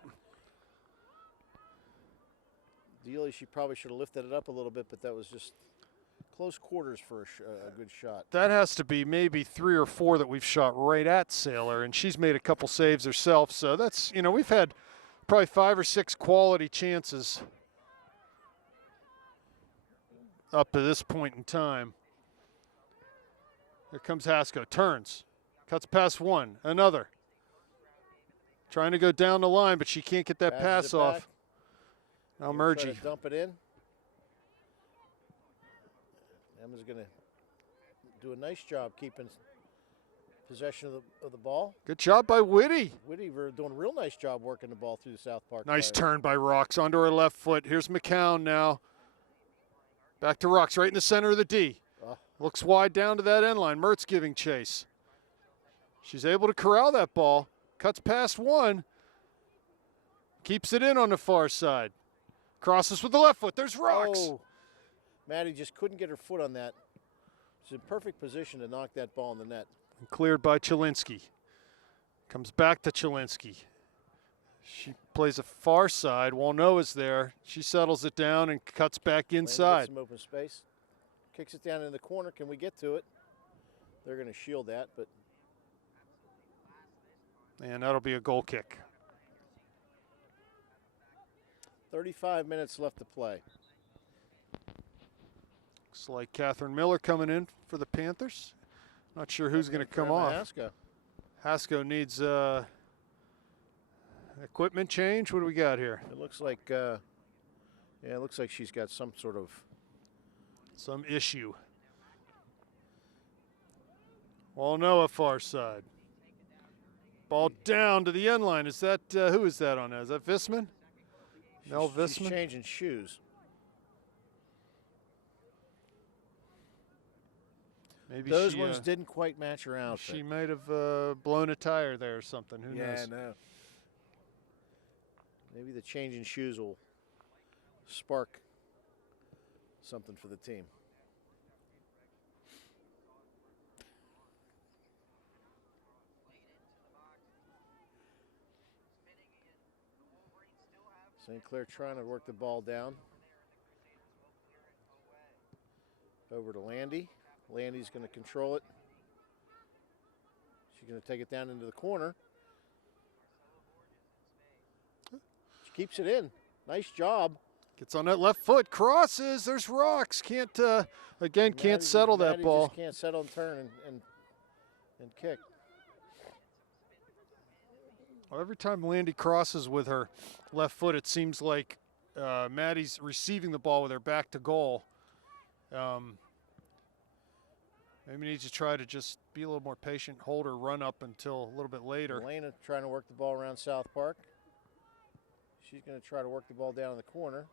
Ideally, she probably should have lifted it up a little bit, but that was just close quarters for a good shot. That has to be maybe 3 or 4 that we've shot right at Sailor, and she's made a couple saves herself. So that's, we've had probably 5 or 6 quality chances up to this point in time. Here comes Hasko, turns, cuts past one, another. Trying to go down the line, but she can't get that Passes pass it off. back. Now Gonna try Murgy. to dump it in. Emma's going to do a nice job keeping possession of the ball. Good job by Whitty. Whitty doing a real nice job working the ball through the South Park. Nice player. turn by Rocks onto her left foot. Here's McCown now. Back to Rocks, right in the center of the D. Oh. Looks wide down to that end line. Mertz giving chase. She's able to corral that ball. Cuts past one. Keeps it in on the far side. Crosses with the left foot. There's Rocks. Oh. Maddie just couldn't get her foot on that. She's in perfect position to knock that ball in the net. And cleared by Chilinsky. Comes back to Chilinsky. She plays a far side. Walnoa's there. She settles it down and cuts back Landy gets inside. some open space. Kicks it down in the corner. Can we get to it? They're going to shield that, but And that'll be a goal kick. 35 minutes left to play. Looks like Catherine Miller coming in for the Panthers. Not sure who's going to come off. Hasko. Hasko needs equipment change. What do we got here? It looks like, yeah, it looks like she's got some sort of. Some issue. Walnoa far side. Ball down to the end line. Is that who is that on that? Is that Visman? Mel She's Visman? changing shoes. Maybe Those she, ones didn't quite match her outfit. she might have blown a tire there or something. Who knows? No. Maybe the change in shoes will spark something for the team. St. Clair trying to work the ball down. Over to Landy. Landy's going to control it. She's going to take it down into the corner. She keeps it in. Nice job. Gets on that left foot, crosses. There's Rocks. Can't can't Maddie settle that Maddie ball. Just can't settle and turn and kick. Well, every time Landy crosses with her left foot, it seems like Maddie's receiving the ball with her back to goal. Maybe needs to try to just be a little more patient, hold her run up until a little bit later. Elena trying to work the ball around South Park. She's going to try to work the ball down in the corner.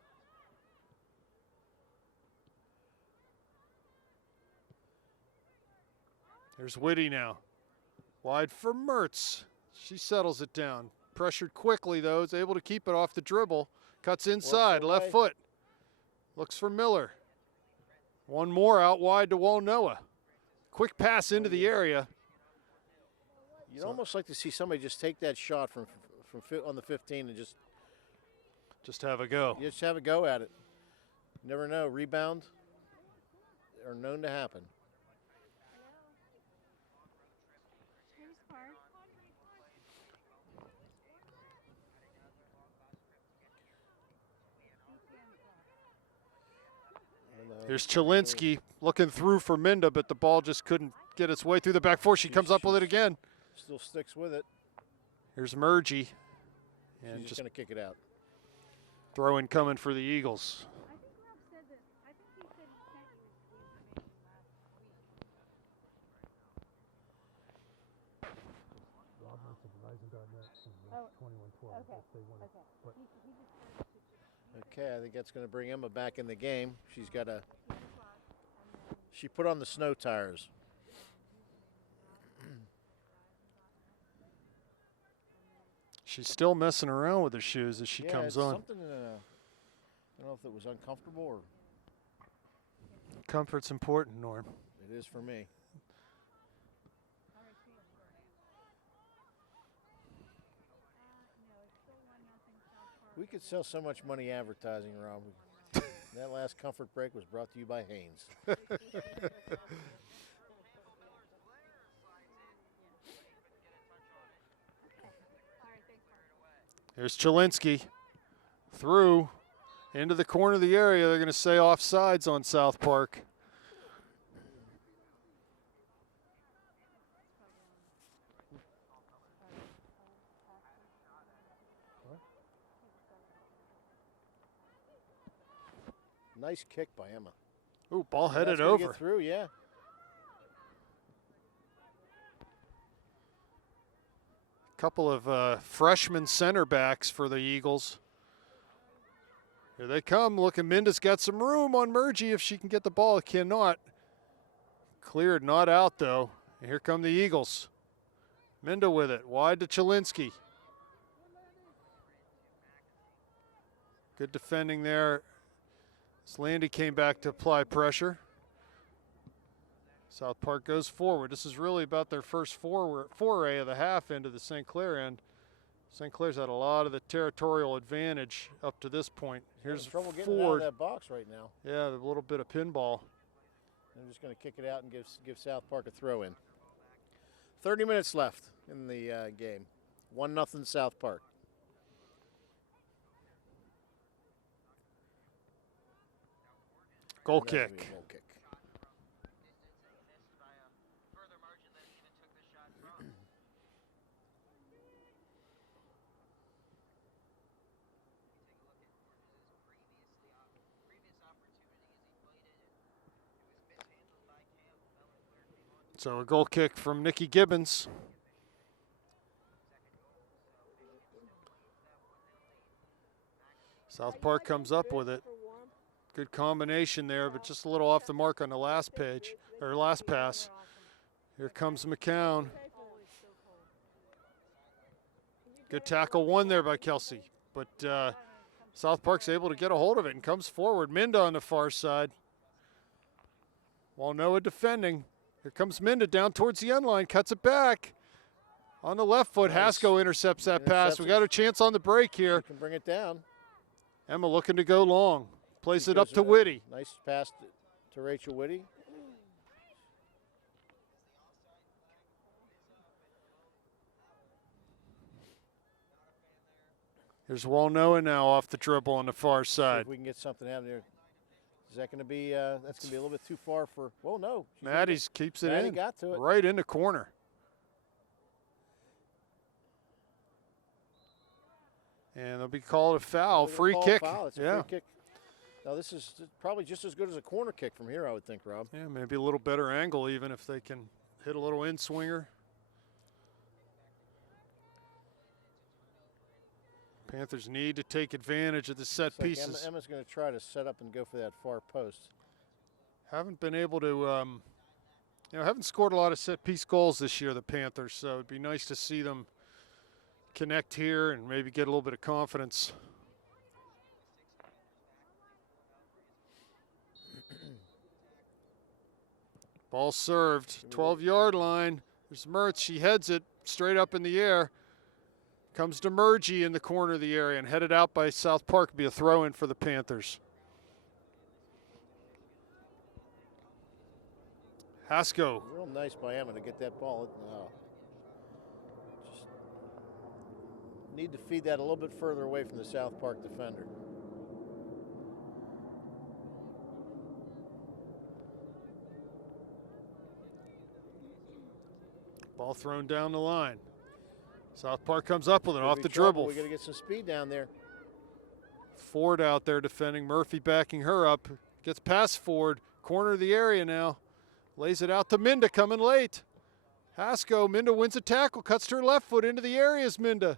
There's Whitty now. Wide for Mertz. She settles it down. Pressured quickly, though. Is able to keep it off the dribble. Cuts inside, left away. foot. Looks for Miller. One more out wide to Walnoa. Quick pass into the area. You'd almost like to see somebody just take that shot from on the 15 and Just have a go. just have a go at it. Never know. Rebound are known to happen. Here's Chilinsky looking through for Minda, but the ball just couldn't get its way through the back four. She comes up with it again. Still sticks with it. Here's Murgy. She's And just just going to kick it out. Throw in coming for the Eagles. I think Rob said that. I think he said he sent you the information last week. Oh, 21-12. Okay. Okay. He just said to Okay, I think that's going to bring Emma back in the game. She's got a. 10 o'clock, and then She put on the snow tires. She's still messing around with her shoes as she Yeah, comes it's on. something. I don't know if it was uncomfortable or Comfort's important, Norm. it is for me. We could sell so much money advertising, Rob. That last comfort break was brought to you by Haynes. Here's Chalinsky. Through into the corner of the area. They're going to say offsides on South Park. Nice kick by Emma. Ooh, ball That's headed gonna over. Get through, yeah. Couple of freshman center backs for the Eagles. Here they come. Looking, Minda's got some room on Murgy if she can get the ball. Cannot. Cleared, not out though. And here come the Eagles. Minda with it, wide to Chalinsky. Good defending there. Landy came back to apply pressure. South Park goes forward. This is really about their first foray of the half into the St. Clair end. St. Clair's had a lot of the territorial advantage up to this point. Here's trouble getting out of Ford. that box right now. Yeah, a little bit of pinball. I'm just going to kick it out and give South Park a throw in. 30 minutes left in the game. 1-0 South Park. Goal And that's gonna be a kick. goal kick. So a goal kick from Nikki Gibbons. South Park comes up with it. Good combination there, but just a little off the mark on the last page, or last pass. Here comes McCown. Good tackle one there by Kelsey, but South Park's able to get a hold of it and comes forward. Minda on the far side. While Noah defending. Here comes Minda down towards the end line, cuts it back. On the left foot, Nice. Hasko intercepts that pass. We got a chance on the break here. You can bring it down. Emma looking to go long. Plays it up Goes, to Whitty. Nice pass to Rachel Whitty. Here's Walnoa now off the dribble on the far See side. if we can get something out of there. Is that going to be? That's going to be a little bit too far for. Well, no. Maddie's keeps it Maddie in. got to it. Right in the corner. And it'll be called a foul. They're gonna Free call a kick. foul. It's a Yeah. free kick. Now this is probably just as good as a corner kick from here, I would think, Rob. Yeah, maybe a little better angle even if they can hit a little in swinger. Panthers need to take advantage of the set It's like pieces. Emma's going to try to set up and go for that far post. Haven't been able to, haven't scored a lot of set piece goals this year, the Panthers. So it'd be nice to see them connect here and maybe get a little bit of confidence. Ball served, 12-yard line. There's Mertz. She heads it straight up in the air. Comes to Murgy in the corner of the area and headed out by South Park. Be a throw in for the Panthers. Hasko. Real nice by Emma to get that ball. Just need to feed that a little bit further away from the South Park defender. Ball thrown down the line. South Park comes up with it Could off be the trouble. dribble. We got to get some speed down there. Ford out there defending. Murphy backing her up. Gets past Ford. Corner of the area now. Lays it out to Minda coming late. Hasko, Minda wins a tackle. Cuts to her left foot into the areas, Minda.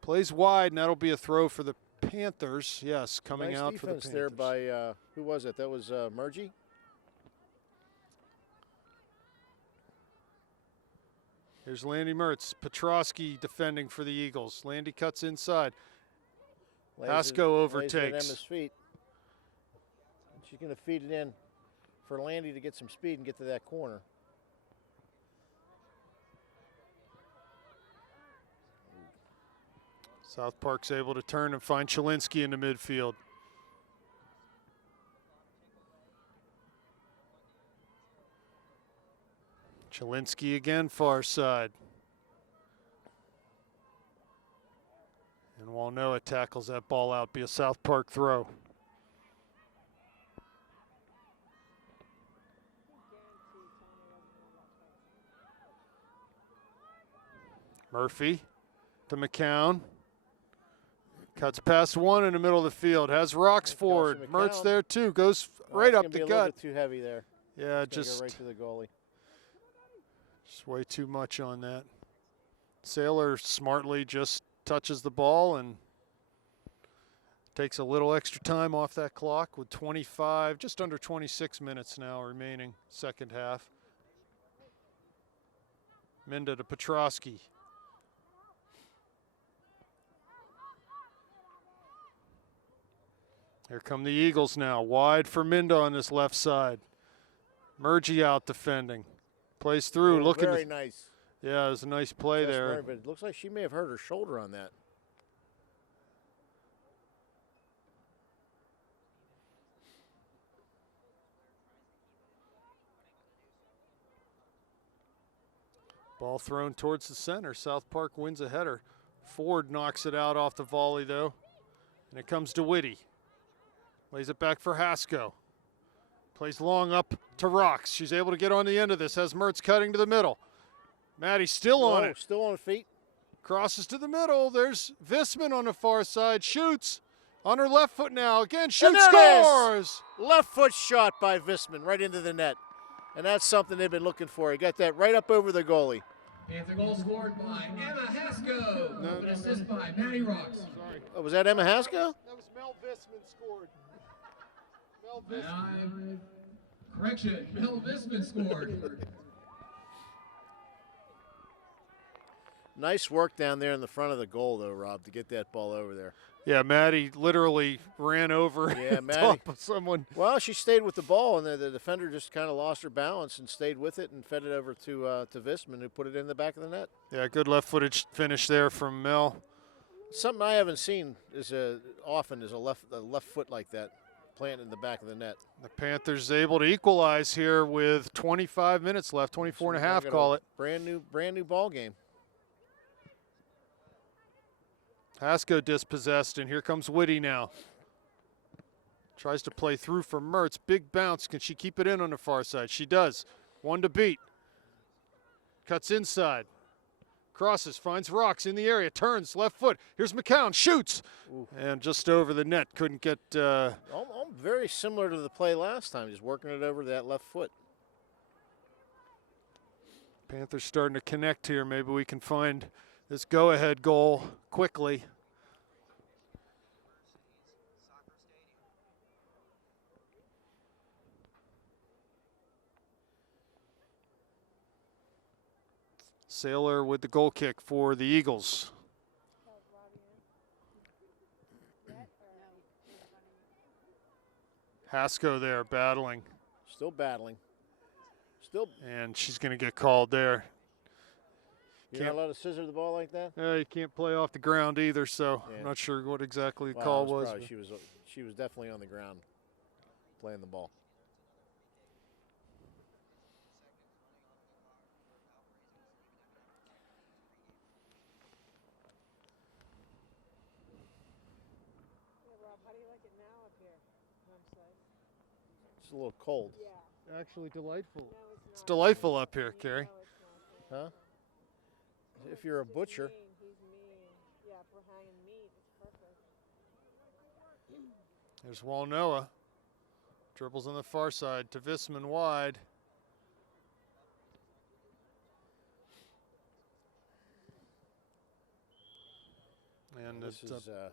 Plays wide, and that'll be a throw for the Panthers. Yes, coming nice out for the defense Panthers. there by, who was it? That was Murgy? Here's Landy Mertz. Petrosky defending for the Eagles. Landy cuts inside. Hasko overtakes. Lays it at Emma's feet. She's going to feed it in for Landy to get some speed and get to that corner. South Park's able to turn and find Chalinsky in the midfield. Chalinsky again, far side. And Walnoa tackles that ball out, be a South Park throw. Murphy to McCown. Cuts past one in the middle of the field. Has rocks forward. Mertz there too. Goes right up the gut. A little bit too heavy there. Yeah, It's gonna just go right to the goalie. Just way too much on that. Sailor smartly just touches the ball and takes a little extra time off that clock with 25, just under 26 minutes now remaining, second half. Minda to Petrosky. Here come the Eagles now, wide for Minda on this left side. Murgy out defending. Plays through, Oh, looking. very nice. Yeah, it was a nice play Just there. Murray, but it looks like she may have hurt her shoulder on that. Ball thrown towards the center. South Park wins a header. Ford knocks it out off the volley, though. And it comes to Whitty. Lays it back for Hasko. Plays long up to Rocks. She's able to get on the end of this. Has Mertz cutting to the middle. Maddie still on it. Still on feet. Crosses to the middle. There's Visman on the far side. Shoots on her left foot now. Again, shoots, scores! Left foot shot by Visman right into the net. And that's something they've been looking for. He got that right up over the goalie. Panther goal scored by Emma Hasko. An assist by Maddie Rocks. Oh, was that Emma Hasko? That was Mel Visman scored. Mel Visman. Correction, Mel Visman scored. Nice work down there in the front of the goal, though, Rob, to get that ball over there. Yeah, Maddie literally ran over Yeah, Maddie. top of someone. Well, she stayed with the ball, and the defender just kind of lost her balance and stayed with it and fed it over to Visman, who put it in the back of the net. Yeah, good left footage finish there from Mel. Something I haven't seen often is a left foot like that planted in the back of the net. The Panthers able to equalize here with 25 minutes left, 24 and a half, call it. Brand new ball game. Hasko dispossessed, and here comes Whitty now. Tries to play through for Mertz. Big bounce. Can she keep it in on the far side? She does. One to beat. Cuts inside. Crosses, finds Rocks in the area, turns, left foot. Here's McCown, shoots. Ooh. And just over the net. Couldn't get... Very similar to the play last time, just working it over that left foot. Panthers starting to connect here. Maybe we can find this go-ahead goal quickly. Sailor with the goal kick for the Eagles. Hasko there battling. Still battling. And she's going to get called there. You're not allowed to scissor the ball like that? You can't play off the ground either, so Yeah. I'm not sure what exactly the Wow, call it was. probably- She was definitely on the ground playing the ball. Rob, how do you like it now up here? It's a little cold. Yeah. Actually delightful. No, It's not. delightful up here, Carrie. No, it's not. Huh? If you're a butcher. He's mean. Yeah, for hanging meat, it's perfect. There's Walnoa. Dribbles on the far side to Visman wide. And This it's is a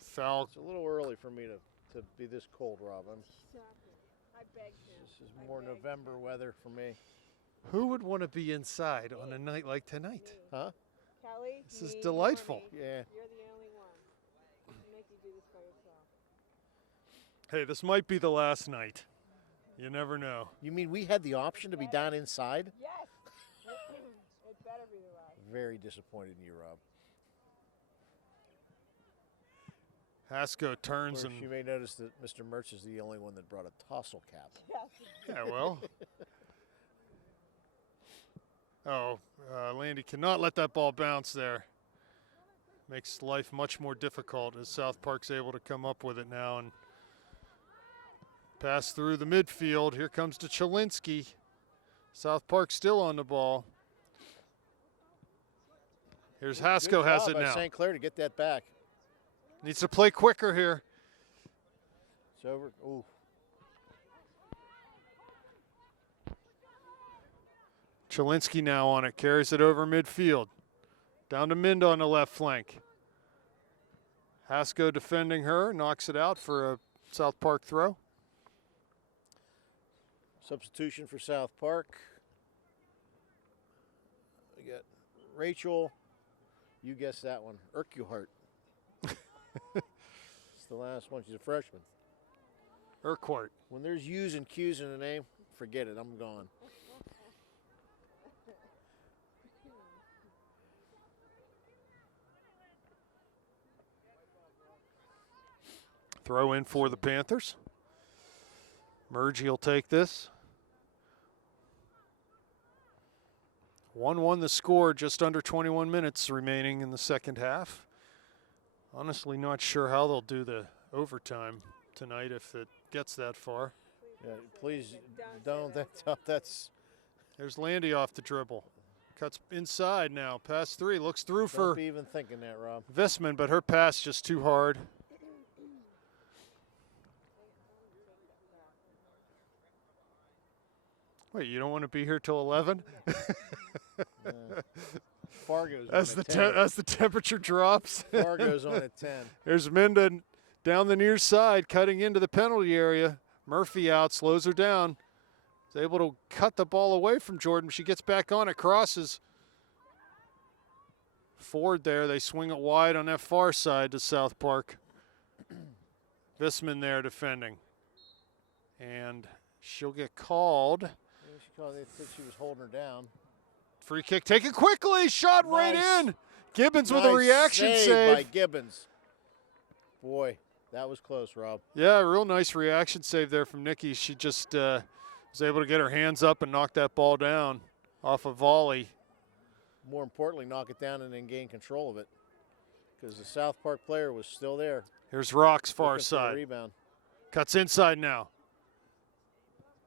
foul. it's a little early for me to be this cold, Rob. Stop it. I begged him. This is more November weather for me. Who would want to be inside on a night like tonight? Huh? Kelly, This is me, delightful. Marty, Yeah. You're the only one. I'll make you do this by yourself. Hey, this might be the last night. You never know. You mean we had the option to be down inside? Yes. It better be the last. Very disappointed in you, Rob. Hasko Of turns course, and you may notice that Mr. Mertz is the only one that brought a tassel cap. Yes. yeah, well. Oh, Landy cannot let that ball bounce there. Makes life much more difficult as South Park's able to come up with it now and pass through the midfield. Here comes to Chalinsky. South Park still on the ball. Here's Hasko has it now. St. Clair to get that back. Needs to play quicker here. It's over. Ooh. Chalinsky now on it, carries it over midfield. Down to Minda on the left flank. Hasko defending her, knocks it out for a South Park throw. Substitution for South Park. We got Rachel. You guessed that one. Urquhart. It's the last one. She's a freshman. Urquhart. When there's U's and Q's in the name, forget it. I'm gone. Throw in for the Panthers. Murgy will take this. 1-1 the score, just under 21 minutes remaining in the second half. Honestly, not sure how they'll do the overtime tonight if it gets that far. Yeah, please don't. That's. There's Landy off the dribble. Cuts inside now. Pass three. Looks through Don't for be even thinking that, Rob. Visman, but her pass just too hard. Wait, you don't want to be here till 11? Fargo's As on the at 10. as the temperature drops. Fargo's on at 10. There's Minda down the near side, cutting into the penalty area. Murphy out, slows her down. Is able to cut the ball away from Jordan. She gets back on it, crosses. Ford there, they swing it wide on that far side to South Park. Visman there defending. And she'll get called. They said she was holding her down. Free kick taken quickly, shot right Nice. in. Gibbons with a Nice reaction save. by Gibbons. Boy, that was close, Rob. Yeah, real nice reaction save there from Nikki. She just was able to get her hands up and knock that ball down off a volley. More importantly, knock it down and then gain control of it, because the South Park player was still there. Here's Rock's far looking for the side. rebound. Cuts inside now.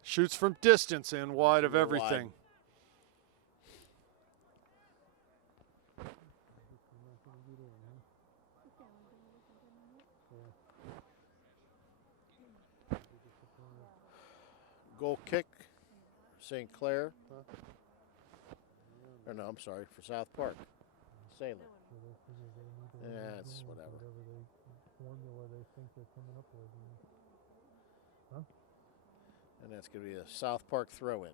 Shoots from distance and wide of Wide. everything. Goal kick, St. Clair. Or no, I'm sorry, for South Park. Salem. Yeah, it's whatever. And that's going to be a South Park throw-in.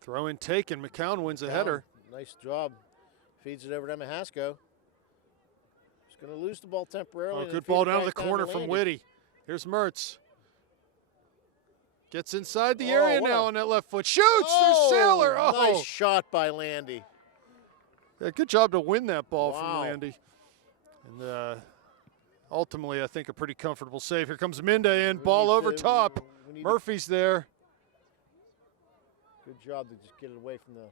Throw in taken. McCown wins a header. Nice job. Feeds it over to Emma Hasko. She's going to lose the ball temporarily. Oh, and good feeds ball it down to back the corner to from Landy. Whitty. Here's Mertz. Gets inside the Oh, area what now a- on that left foot. Shoots! There's Sailor! Oh! Nice shot by Landy. Yeah, good job to win that ball from Wow. Landy. And ultimately, I think a pretty comfortable save. Here comes Minda in, ball over top. we need Murphy's there. Good job to just get it away from the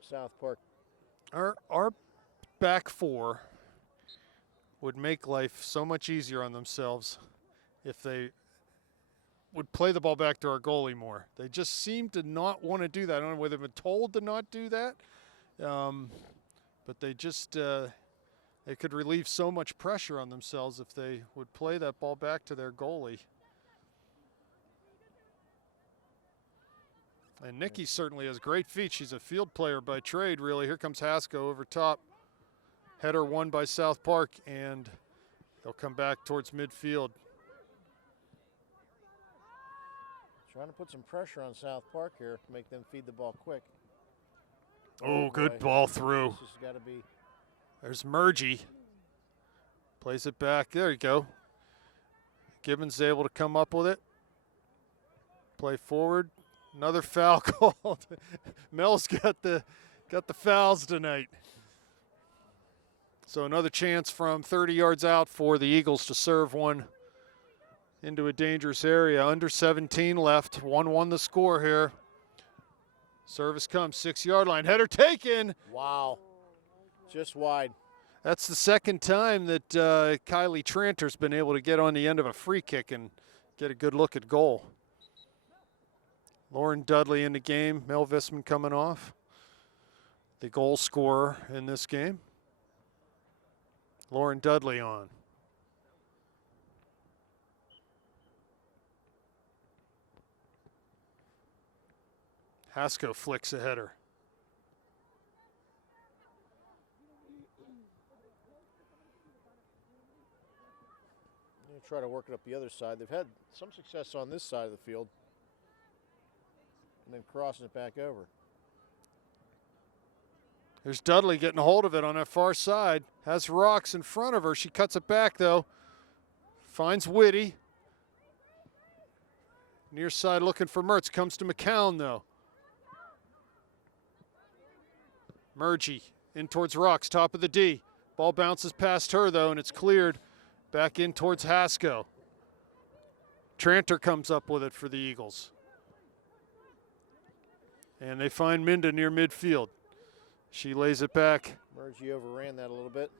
South Park. Our back four would make life so much easier on themselves if they would play the ball back to our goalie more. They just seem to not want to do that. I don't know whether they've been told to not do that, but they just they could relieve so much pressure on themselves if they would play that ball back to their goalie. And Nikki certainly has great feet. She's a field player by trade, really. Here comes Hasko over top. Header won by South Park, and they'll come back towards midfield. Trying to put some pressure on South Park here, make them feed the ball quick. Oh, good ball through. This has got to be. There's Murgy. Plays it back. There you go. Gibbons able to come up with it. Play forward. Another foul called. Mel's got the fouls tonight. So another chance from 30 yards out for the Eagles to serve one into a dangerous area. Under 17 left. 1-1 the score here. Service comes, 6-yard line. Header taken. Wow. Just wide. That's the second time that Kylie Tranter's been able to get on the end of a free kick and get a good look at goal. Lauren Dudley in the game. Mel Visman coming off. The goal scorer in this game. Lauren Dudley on. Hasko flicks a header. Try to work it up the other side. They've had some success on this side of the field. And then crossing it back over. There's Dudley getting a hold of it on that far side. Has Rocks in front of her. She cuts it back, though. Finds Whitty. Near side looking for Mertz. Comes to McCown, though. Murgy in towards Rocks, top of the D. Ball bounces past her, though, and it's cleared. Back in towards Hasko. Tranter comes up with it for the Eagles. And they find Minda near midfield. She lays it back. Murgy overran that a little bit.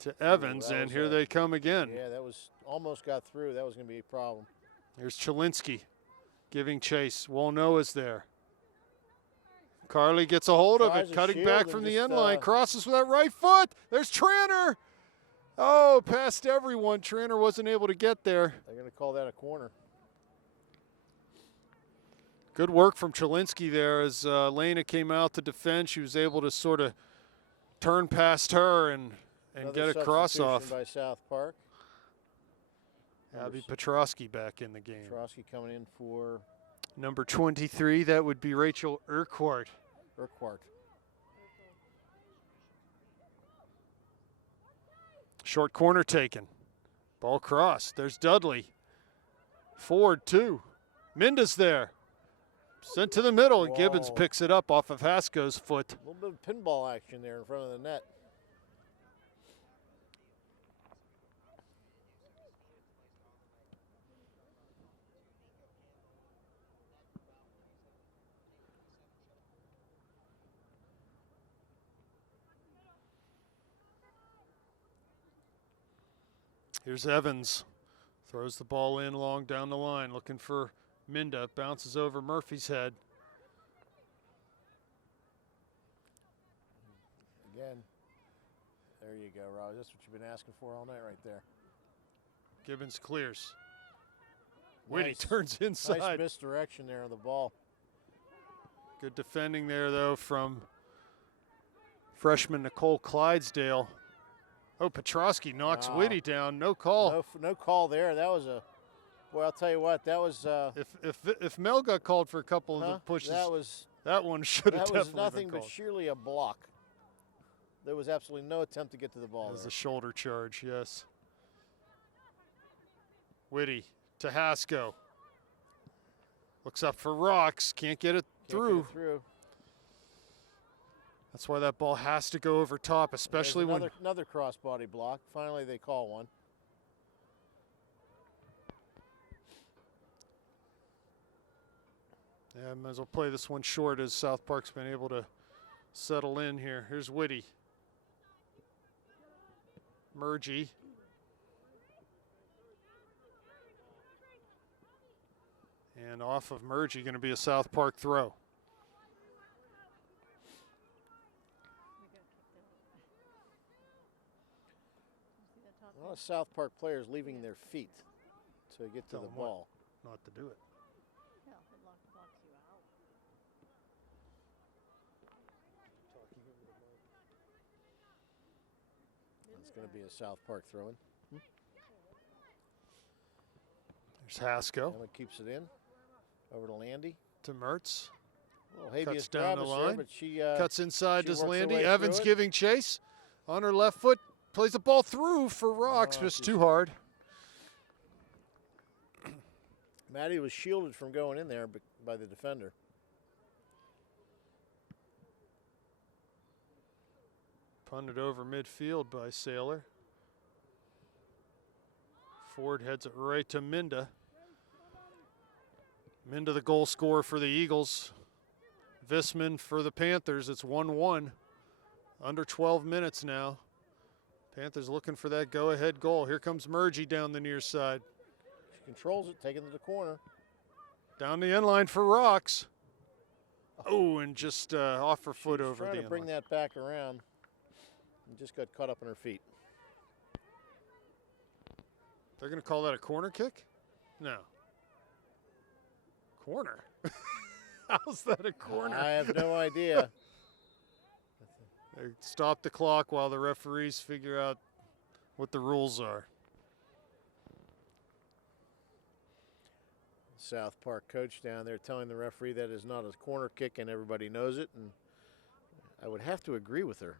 To Evans, and here they come again. Yeah, that was almost got through. That was going to be a problem. Here's Chalinsky giving chase. Wolno is there. Carly gets a hold of it, cutting back from the end line. Crosses with that right foot. There's Tranter. Oh, past everyone. Tranter wasn't able to get there. They're going to call that a corner. Good work from Chalinsky there as Lena came out to defend. She was able to sort of turn past her and get a cross off. By South Park. Abby Petrosky back in the game. Petrosky coming in for number 23. That would be Rachel Urquhart. Short corner taken. Ball crossed. There's Dudley. Forward two. Minda's there. Sent to the middle, and Gibbons picks it up off of Hasko's foot. A little bit of pinball action there in front of the net. Here's Evans. Throws the ball in long down the line, looking for Minda. Bounces over Murphy's head. Again, there you go, Rob. That's what you've been asking for all night right there. Gibbons clears. Nice. Whitty turns inside. Nice misdirection there on the ball. Good defending there, though, from freshman Nicole Clydesdale. Oh, Petrosky knocks Whitty down. No call. No call there. That was a. Boy, I'll tell you what. That was. If Mel got called for a couple of the pushes, that one should have definitely been called. That was nothing but sheerly a block. There was absolutely no attempt to get to the ball. It was a shoulder charge, yes. Whitty to Hasko. Looks up for Rocks. Can't get it through. That's why that ball has to go over top, especially when another crossbody block. Finally, they call one. Yeah, I might as well play this one short as South Park's been able to settle in here. Here's Whitty. Murgy. And off of Murgy, going to be a South Park throw. A lot of South Park players leaving their feet to get to Tell the 'em what. ball. Not to do it. It's going to be a South Park throw-in. There's Haskell Emma keeps it in. Over to Landy. to Mertz. Well, habeas Cuts down the Gravis there, line. but she Cuts inside, she does works her Landy. way through Evans it. giving chase on her left foot. Plays the ball through for Rocks, but it's she's- too hard. Maddie was shielded from going in there by the defender. Punted over midfield by Saylor. Ford heads it right to Minda. Minda, the goal scorer for the Eagles. Visman for the Panthers. It's 1-1. Under 12 minutes now. Panthers looking for that go-ahead goal. Here comes Murgy down the near side. She controls it, taking it to the corner. Down the end line for Rocks. Oh, and just off her foot She's over trying the to bring end line. that back around and just got caught up in her feet. They're going to call that a corner kick? No. Corner? How's that a corner? I have no idea. They stop the clock while the referees figure out what the rules are. South Park coach down there telling the referee that is not a corner kick and everybody knows it, and I would have to agree with her.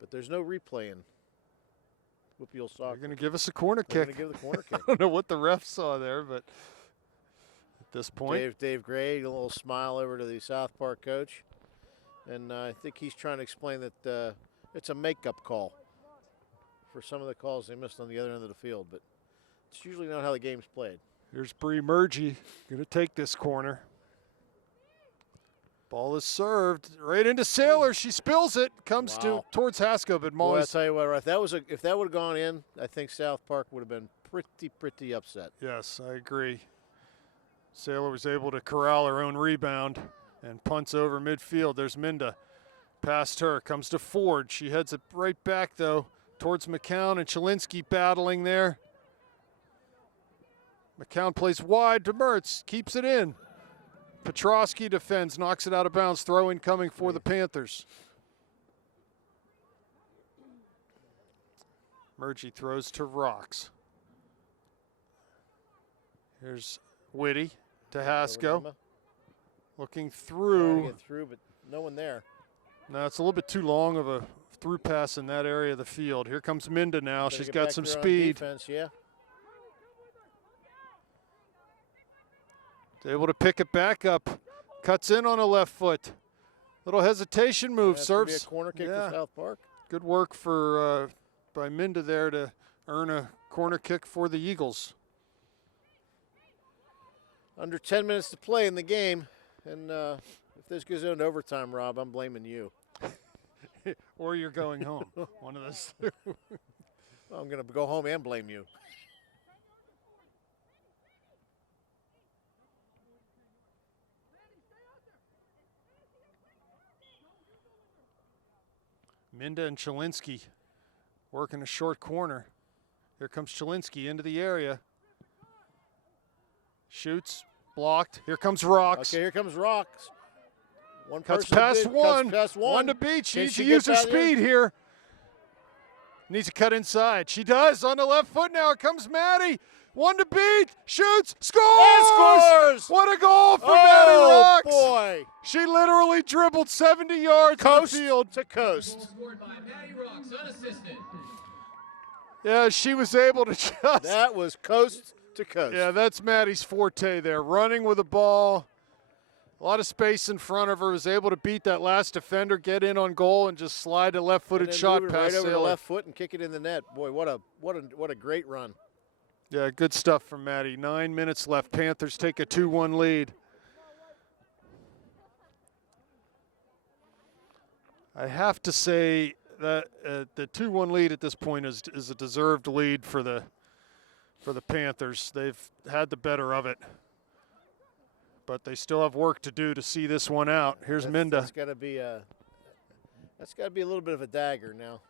But there's no replay in Whippeal They're soccer. going to give us a corner They're kick. going to give the corner I kick. don't know what the ref saw there, but at this point, Dave Gray, a little smile over to the South Park coach, and I think he's trying to explain that it's a makeup call for some of the calls they missed on the other end of the field, but it's usually not how the game's played. here's Bree Murgy going to take this corner. Ball is served right into Saylor. She spills it. Comes Wow. towards Haskell, but Boy, I'll Molly's. tell you what, if that would have gone in, I think South Park would have been pretty upset. Yes, I agree. Saylor was able to corral her own rebound and punts over midfield. There's Minda. Past her, comes to Ford. She heads it right back, though, towards McCown and Chelinski battling there. McCown plays wide to Mertz, keeps it in. Petrosky defends, knocks it out of bounds. Throw in coming for the Panthers. Murgy throws to Rocks. Here's Whitty to Haskell. Looking Trying to through. get through, but no one there. No, it's a little bit too long of a through pass in that area of the field. Here comes Minda now. Better She's get got back some there on speed. defense, yeah. Able to pick it back up. Cuts in on a left foot. Little hesitation move. That's gonna be a Serves. corner kick Yeah. for South Park. Good work for by Minda there to earn a corner kick for the Eagles. Under 10 minutes to play in the game, and if this goes into overtime, Rob, I'm blaming you. Or you're going home. One of those two. Well, I'm going to go home and blame you. Minda and Chelinski working a short corner. Here comes Chelinski into the area. Shoots, blocked. Here comes Rocks. Okay, here comes Rocks. One Cuts person past did- one. Cuts past One to beat. She Can needs she to get use her that in? speed here. Needs to cut inside. She does on the left foot now. Here comes Maddie. One to beat. Shoots. Scores! And scores! What a goal for Maddie Oh, Rocks. boy. She literally dribbled 70 yards on the Coast field. to coast. Goal scored by Maddie Rocks, unassisted. Yeah, she was able to just. That was coast to coast. Yeah, that's Maddie's forte there. Running with the ball. A lot of space in front of her. Was able to beat that last defender, get in on goal, and just slide a And left-footed then shot move it past right over the Saylor. left foot and kick it in the net. Boy, what a great run. Yeah, good stuff from Maddie. 9 minutes left. Panthers take a 2-1 lead. I have to say that the 2-1 lead at this point is a deserved lead for the for the Panthers. They've had the better of it, but they still have work to do to see this one out. Here's Minda. That's got to be a little bit of a dagger now.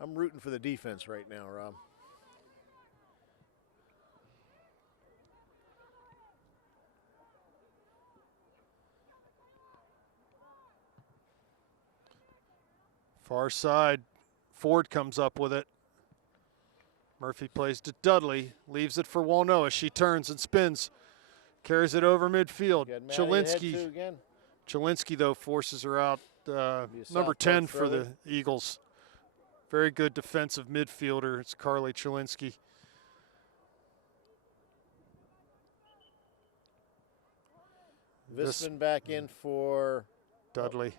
I'm rooting for the defense right now, Rob. Far side, Ford comes up with it. Murphy plays to Dudley, leaves it for Walnoa. She turns and spins, carries it over midfield. Got Maddie ahead too again. Chalinsky, though, forces her out. Number South 10 Park for the throw-in. Eagles. Very good defensive midfielder. It's Carly Chalinsky. Visman back in for Dudley.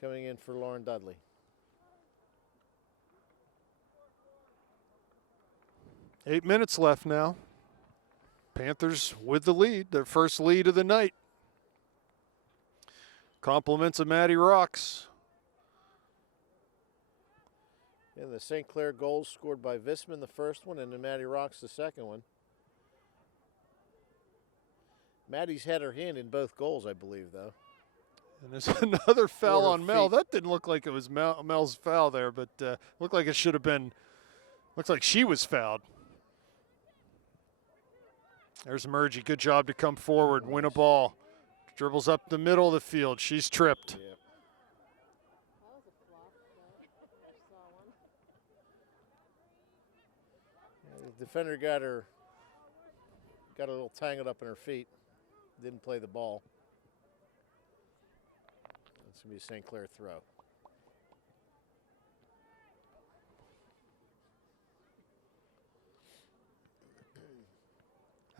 coming in for Lauren Dudley. Eight minutes left now. Panthers with the lead, their first lead of the night. Compliments of Maddie Rocks. And the St. Clair goals scored by Visman, the first one, and then Maddie Rocks, the second one. Maddie's had her hand in both goals, I believe, though. And there's another foul Quarter on Mel. feet. That didn't look like it was Mel's foul there, but looked like it should have been. Looks like she was fouled. There's Murgy. Good job to come forward, win a ball. Dribbles up the middle of the field. She's tripped. Yeah. That was a flop. I saw one. The defender got a little tangled up in her feet. Didn't play the ball. It's going to be a St. Clair throw.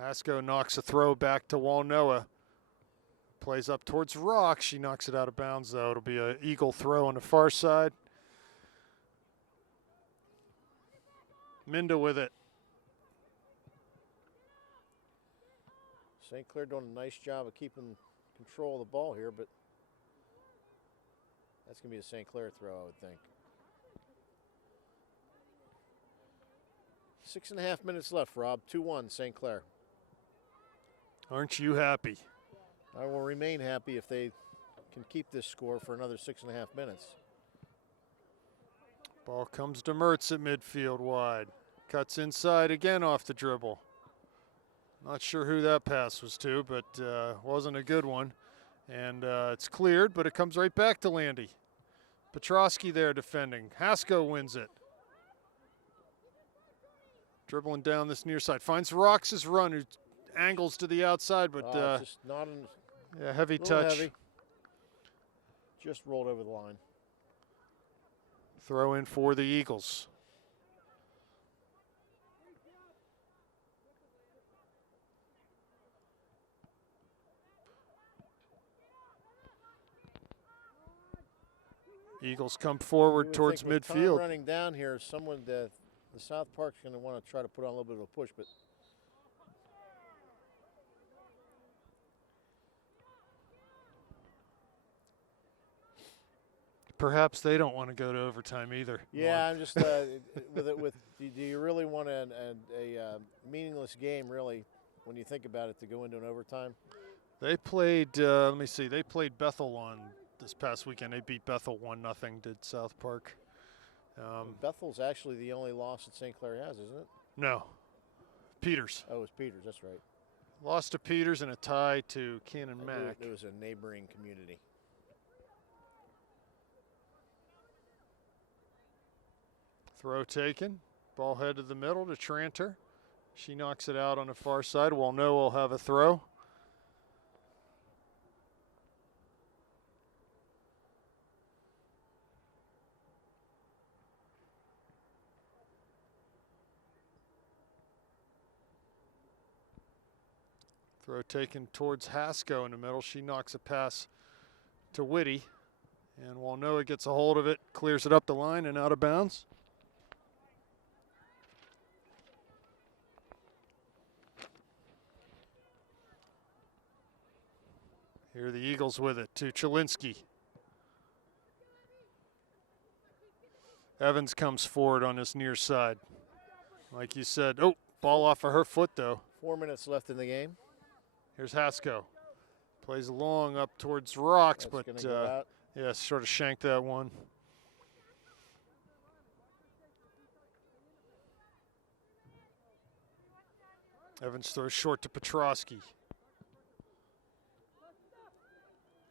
Hasko knocks a throw back to Walnoa. Plays up towards Rock. She knocks it out of bounds, though. It'll be an Eagle throw on the far side. Minda with it. St. Clair doing a nice job of keeping control of the ball here, but that's going to be a St. Clair throw, I would think. 6.5 minutes left, Rob. 2-1, St. Clair. Aren't you happy? I will remain happy if they can keep this score for another 6.5 minutes. Ball comes to Mertz at midfield wide. Cuts inside again off the dribble. Not sure who that pass was to, but wasn't a good one. And it's cleared, but it comes right back to Landy. Petrosky there defending. Hasko wins it. Dribbling down this near side. Finds Rox's run, who angles to the outside, but Just not in, yeah, heavy little touch. heavy. Just rolled over the line. Throw in for the Eagles. Eagles come You forward would towards think with time midfield. running down here, someone the South Park's going to want to try to put on a little bit of a push, but Perhaps they don't want to go to overtime either. yeah, Mark. I'm just with it. Do you really want a meaningless game, really, when you think about it, to go into an overtime? They played. Let me see. They played Bethel on this past weekend. They beat Bethel 1-0. Did South Park? Bethel's actually the only loss that St. Clair has, isn't it? No. Peters Oh, it's Peters. That's right. lost to Peters and a tie to Cannon I knew Mac. it was a neighboring community. Throw taken. Ball head to the middle to Tranter. She knocks it out on the far side. Walnoa will have a throw. Throw taken towards Hasko in the middle. She knocks a pass to Whitty. And Walnoa gets a hold of it, clears it up the line and out of bounds. Here are the Eagles with it to Chalinsky. Evans comes forward on this near side. Like you said, oh, Ball off of her foot, though. 4 minutes left in the game. Here's Hasko. Plays long up towards Rocks, That's but gonna go out. yeah, sort of shanked that one. Evans throws short to Petrosky.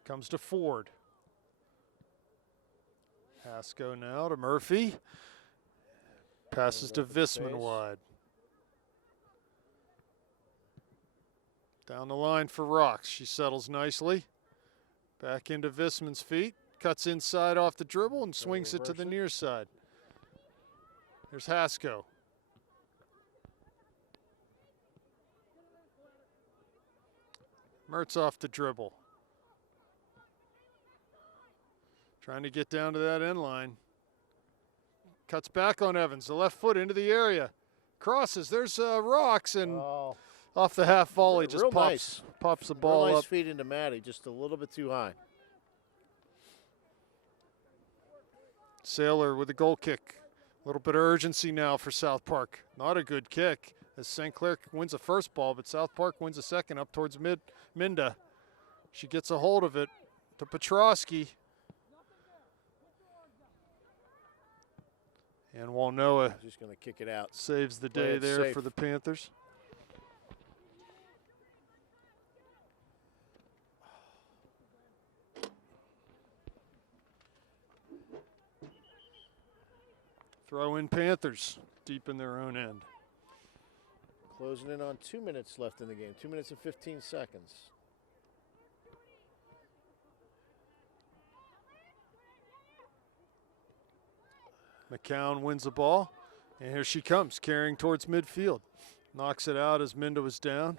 Comes to Ford. Hasko now to Murphy. Passes to Visman wide. Down the line for Rocks. She settles nicely. Back into Visman's feet. Cuts inside off the dribble and swings it to the near side. There's Hasko. Mertz off the dribble. Trying to get down to that end line. Cuts back on Evans. The left foot into the area. Crosses. There's Rocks and off the half volley just Real pops the Real ball nice up. feed into Maddie, just a little bit too high. Sailor with a goal kick. A little bit of urgency now for South Park. Not a good kick as St. Clair wins the first ball, but South Park wins the second up towards Minda. She gets a hold of it to Petrosky. And Walnoa Just going to kick it out. saves the Play day it there safe. for the Panthers. Throw in Panthers deep in their own end. Closing in on 2 minutes left in the game. 2 minutes and 15 seconds. McCown wins the ball, and here she comes, carrying towards midfield. Knocks it out as Minda was down.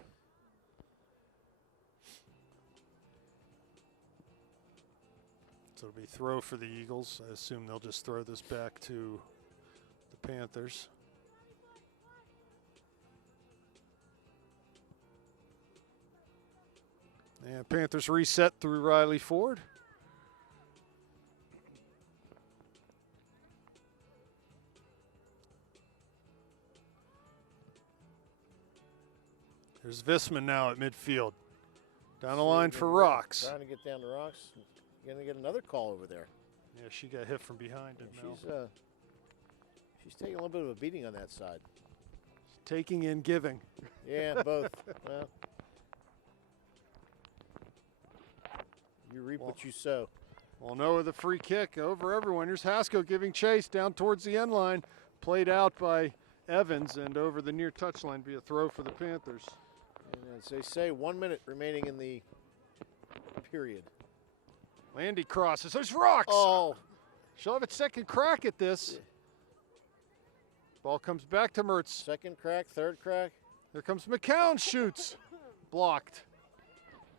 So it'll be throw for the Eagles. I assume they'll just throw this back to the Panthers. And Panthers reset through Riley Ford. There's Visman now at midfield. Down the line for Rocks. Trying to get down to Rocks. Going to get another call over there. Yeah, she got hit from behind. She's taking a little bit of a beating on that side. Taking and giving. Yeah, both. Well, you reap what you sow. Walnoa the free kick over everyone. Here's Hasko giving chase down towards the end line. Played out by Evans and over the near touchline. Be a throw for the Panthers. And as they say, 1 minute remaining in the period. Landy crosses. There's Rocks. Oh, She'll have a second crack at this. Ball comes back to Mertz. second crack, third crack. Here comes McCown, shoots. Blocked.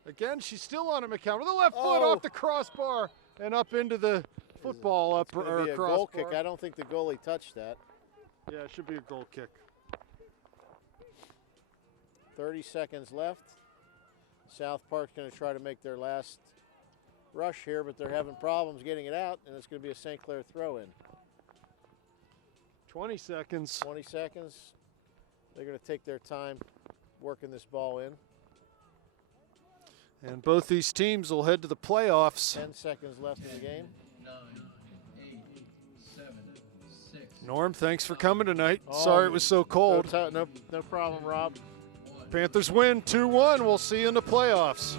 Again, she's still on it, McCown. With the left foot off the crossbar and up into the football up It's gonna or be a crossbar. goal kick. I don't think the goalie touched that. Yeah, it should be a goal kick. 30 seconds left. South Park's going to try to make their last rush here, but they're having problems getting it out, and it's going to be a St. Clair throw-in. 20 seconds. 20 seconds. They're going to take their time working this ball in. And both these teams will head to the playoffs. 10 seconds left in the game. 9, 8, 7, 6. Norm, thanks for coming tonight. Oh, Sorry it was so cold. No problem, Rob. Panthers win 2-1. We'll see you in the playoffs.